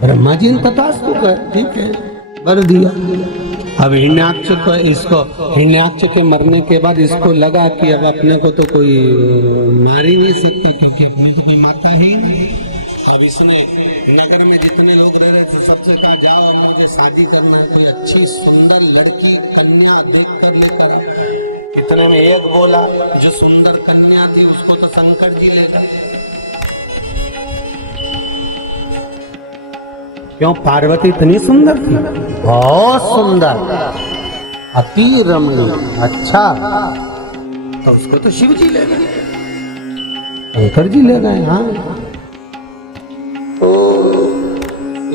ब्रह्मा जी ने तथास्तु कहा, ठीक है, वर दिया। अब हिरण्याक्ष को, इसको हिरण्याक्ष के मरने के बाद इसको लगा कि अब अपने को तो कोई मार ही नहीं सकता, क्योंकि अपनी तो कोई माता ही नहीं। अब इसने नगर में जितने लोग रह रहे थे सबसे कहा, जाओ हम मुझे शादी करना है, कोई अच्छी सुंदर लड़की कन्या देख कर लेकर। इतने में एक बोला, जो सुंदर कन्या थी उसको तो शंकर जी ले गए। क्यों? पार्वती इतनी सुंदर थी, बहुत सुंदर, अति रमणीय। अच्छा, तो उसको तो शिव जी ले गए, शंकर जी ले गए। हाँ, तो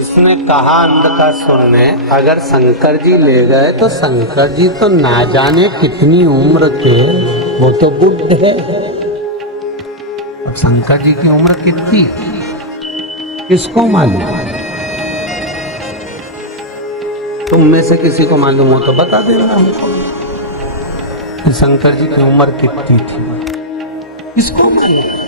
इसने कहा अंधकासुर ने, अगर शंकर जी ले गए तो शंकर जी तो ना जाने कितनी उम्र के, वो तो बुढ़ है। अब शंकर जी की उम्र कितनी किसको मालूम? तुम में से किसी को मालूम हो तो बता देना हमको कि शंकर जी की उम्र कितनी थी, किसको मालूम?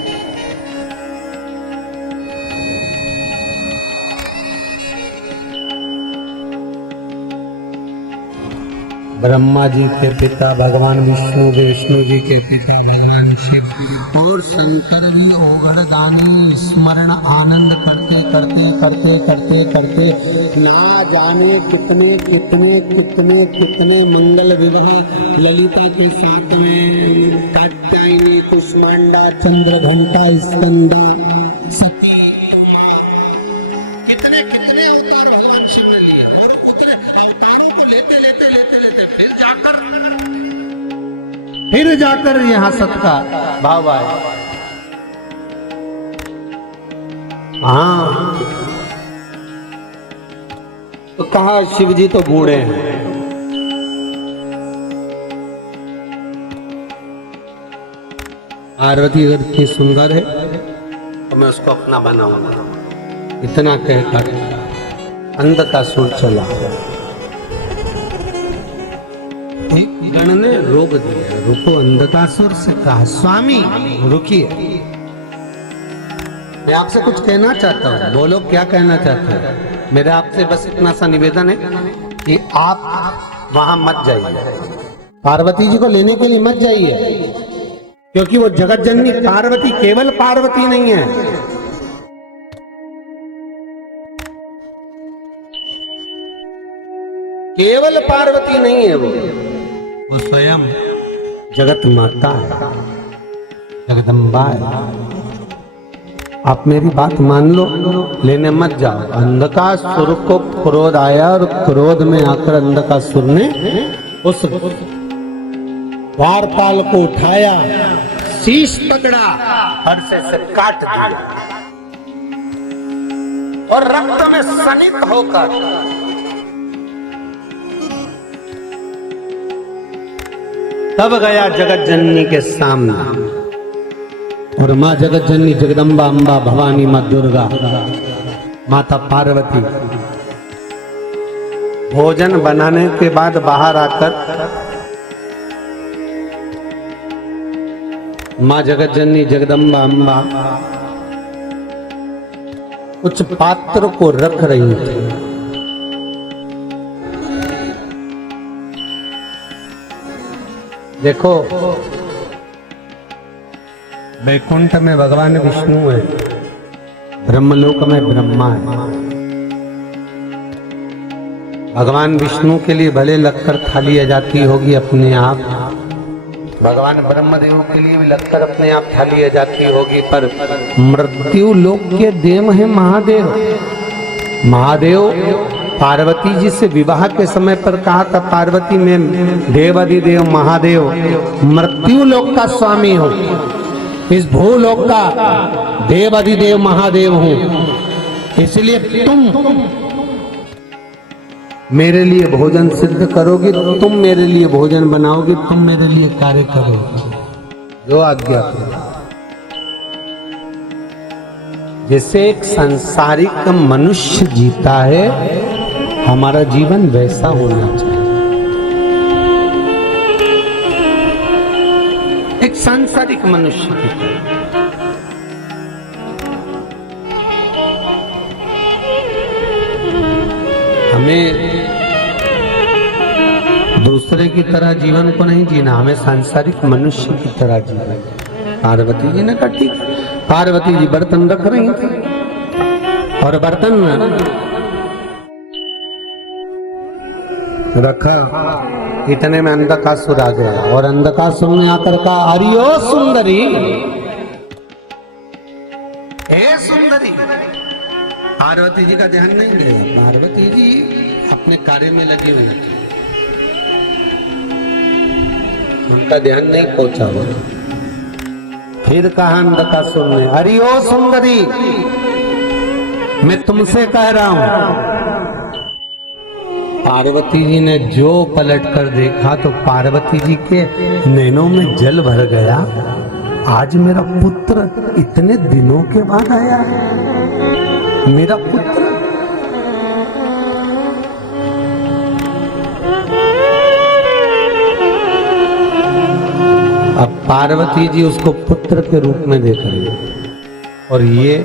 ब्रह्मा जी के पिता भगवान विष्णु, विष्णु जी के पिता भगवान शिव, और शंकर भी ओघड़ दानी स्मरण आनंद करते करते करते करते करते ना जाने कितने कितने कितने कितने मंगल विवाह ललिता के साथ में, कात्यायनी, कुष्मांडा, चंद्रघंटा, स्कंदा, सती, कितने कितने अवतार भगवान शिव ने लिए। और उतने अवतारों को लेते लेते लेते लेते फिर जाकर यहाँ सत का भाव आया। हाँ, तो कहा शिव जी तो बूढ़े हैं। पार्वती अगर इतनी सुंदर है तो मैं उसको अपना बनाऊंगा। इतना कहकर अंधकासुर चला। एक गण ने रोक दिया, रुको। अंधकासुर से कहा, स्वामी रुकिए, मैं आपसे कुछ कहना चाहता हूँ, बोलो क्या कहना चाहते हो। मेरा आपसे बस इतना सा निवेदन है कि आप वहां मत जाइए, पार्वती जी को लेने के लिए मत जाइए, क्योंकि वो जगत जननी पार्वती केवल पार्वती नहीं है, केवल पार्वती नहीं है, वो स्वयं जगत माता है, जगदम्बा है। आप मेरी बात मान लो, लेने मत जाओ। अंधकासुर को क्रोध आया और क्रोध में आकर अंधकासुर ने उस द्वारपाल को उठाया, शीश पकड़ा, फरसे से काट दिया और रक्त में सनित होकर तब गया जगत जननी के सामने। और माँ जगत जननी जगदम्बा, अम्बा, भवानी, माँ दुर्गा, माता पार्वती भोजन बनाने के बाद बाहर आकर माँ जगत जननी जगदम्बा, अम्बा कुछ पात्र को रख रही थी। देखो, वैकुंठ में भगवान विष्णु है, ब्रह्मलोक में ब्रह्मा है। भगवान विष्णु के लिए भले लगकर थाली आ जाती होगी अपने आप, भगवान ब्रह्मदेव के लिए भी लगकर अपने आप थाली आ जाती होगी, पर मृत्यु लोक के देव है महादेव। महादेव पार्वती जी से विवाह के समय पर कहा था, पार्वती में देवाधिदेव महादेव मृत्यु लोक का स्वामी हो, इस भूलोक का देवाधिदेव महादेव हूं, इसलिए तुम मेरे लिए भोजन सिद्ध करोगे, तुम मेरे लिए भोजन बनाओगे, तुम मेरे लिए कार्य करोगे, जो आज्ञा करो। जैसे एक सांसारिक मनुष्य जीता है, हमारा जीवन वैसा होना चाहिए। एक सांसारिक मनुष्य की तरह। हमें दूसरे की तरह जीवन को नहीं जीना, हमें सांसारिक मनुष्य की तरह जीना। पार्वती जी ने कहा ठीक। पार्वती जी बर्तन रख रही थी और बर्तन रखा, इतने में अंधकासुर आ गया और अंधकासुर ने आकर कहा, अरियो सुंदरी, हे सुंदरी। पार्वती जी का ध्यान नहीं गया, पार्वती जी अपने कार्य में लगी हुई थी, उनका ध्यान नहीं पहुंचा वो। फिर कहा अंधकासुर ने, अरियो सुंदरी, मैं तुमसे कह रहा हूं। पार्वती जी ने जो पलट कर देखा तो पार्वती जी के नैनों में जल भर गया। आज मेरा पुत्र इतने दिनों के बाद आया है, मेरा पुत्र। अब पार्वती जी उसको पुत्र के रूप में देख रही है और ये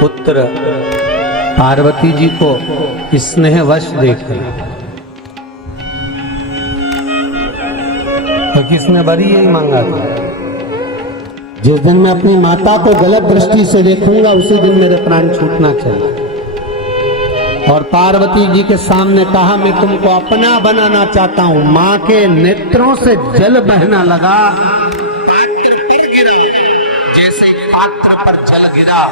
पुत्र पार्वती जी को स्नेहवश देख रहे, तो किसने बड़ी यही मांगा था, जिस दिन मैं अपनी माता को गलत दृष्टि से देखूंगा उसी दिन मेरे प्राण छूटना चाहिए। और पार्वती जी के सामने कहा, मैं तुमको अपना बनाना चाहता हूं। मां के नेत्रों से जल बहना लगा, जैसे पात्र पर जल गिरा,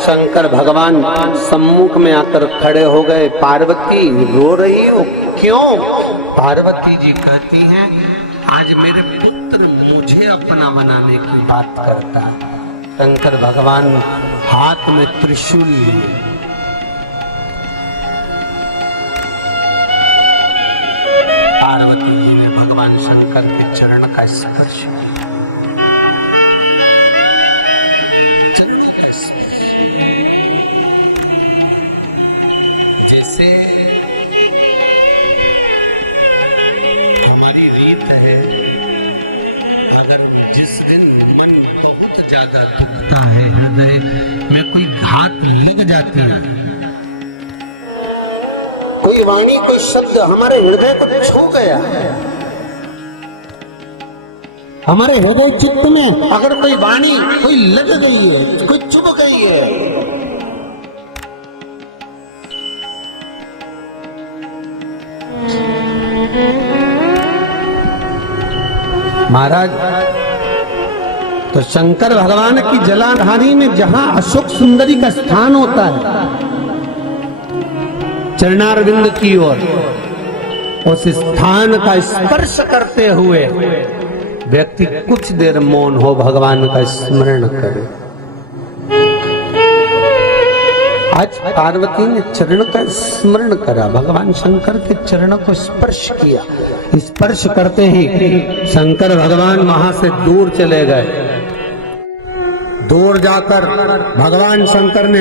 शंकर भगवान सम्मुख में आकर खड़े हो गए। पार्वती रो रही हो क्यों? पार्वती जी कहती हैं, आज मेरे पुत्र मुझे अपना बनाने की बात करता है। शंकर भगवान हाथ में त्रिशूल लिए, पार्वती जी ने भगवान शंकर के चरण का स्पर्श किया। जैसे हमारी रीत है, अगर जिस दिन मन बहुत ज्यादा लगता है, हृदय में कोई घात लग जाती है, कोई वाणी कोई शब्द हमारे हृदय को छू गया, हमारे हृदय चित्त में अगर कोई वाणी कोई लग गई है, कोई चुभ गई है, महाराज तो शंकर भगवान की जलाधारी में जहां अशोक सुंदरी का स्थान होता है चरणारविंद की ओर, उस स्थान का स्पर्श करते हुए व्यक्ति कुछ देर मौन हो भगवान का स्मरण करे। आज पार्वती ने चरण का स्मरण करा, भगवान शंकर के चरणों को स्पर्श किया, स्पर्श करते ही शंकर भगवान वहां से दूर चले गए। दूर जाकर भगवान शंकर ने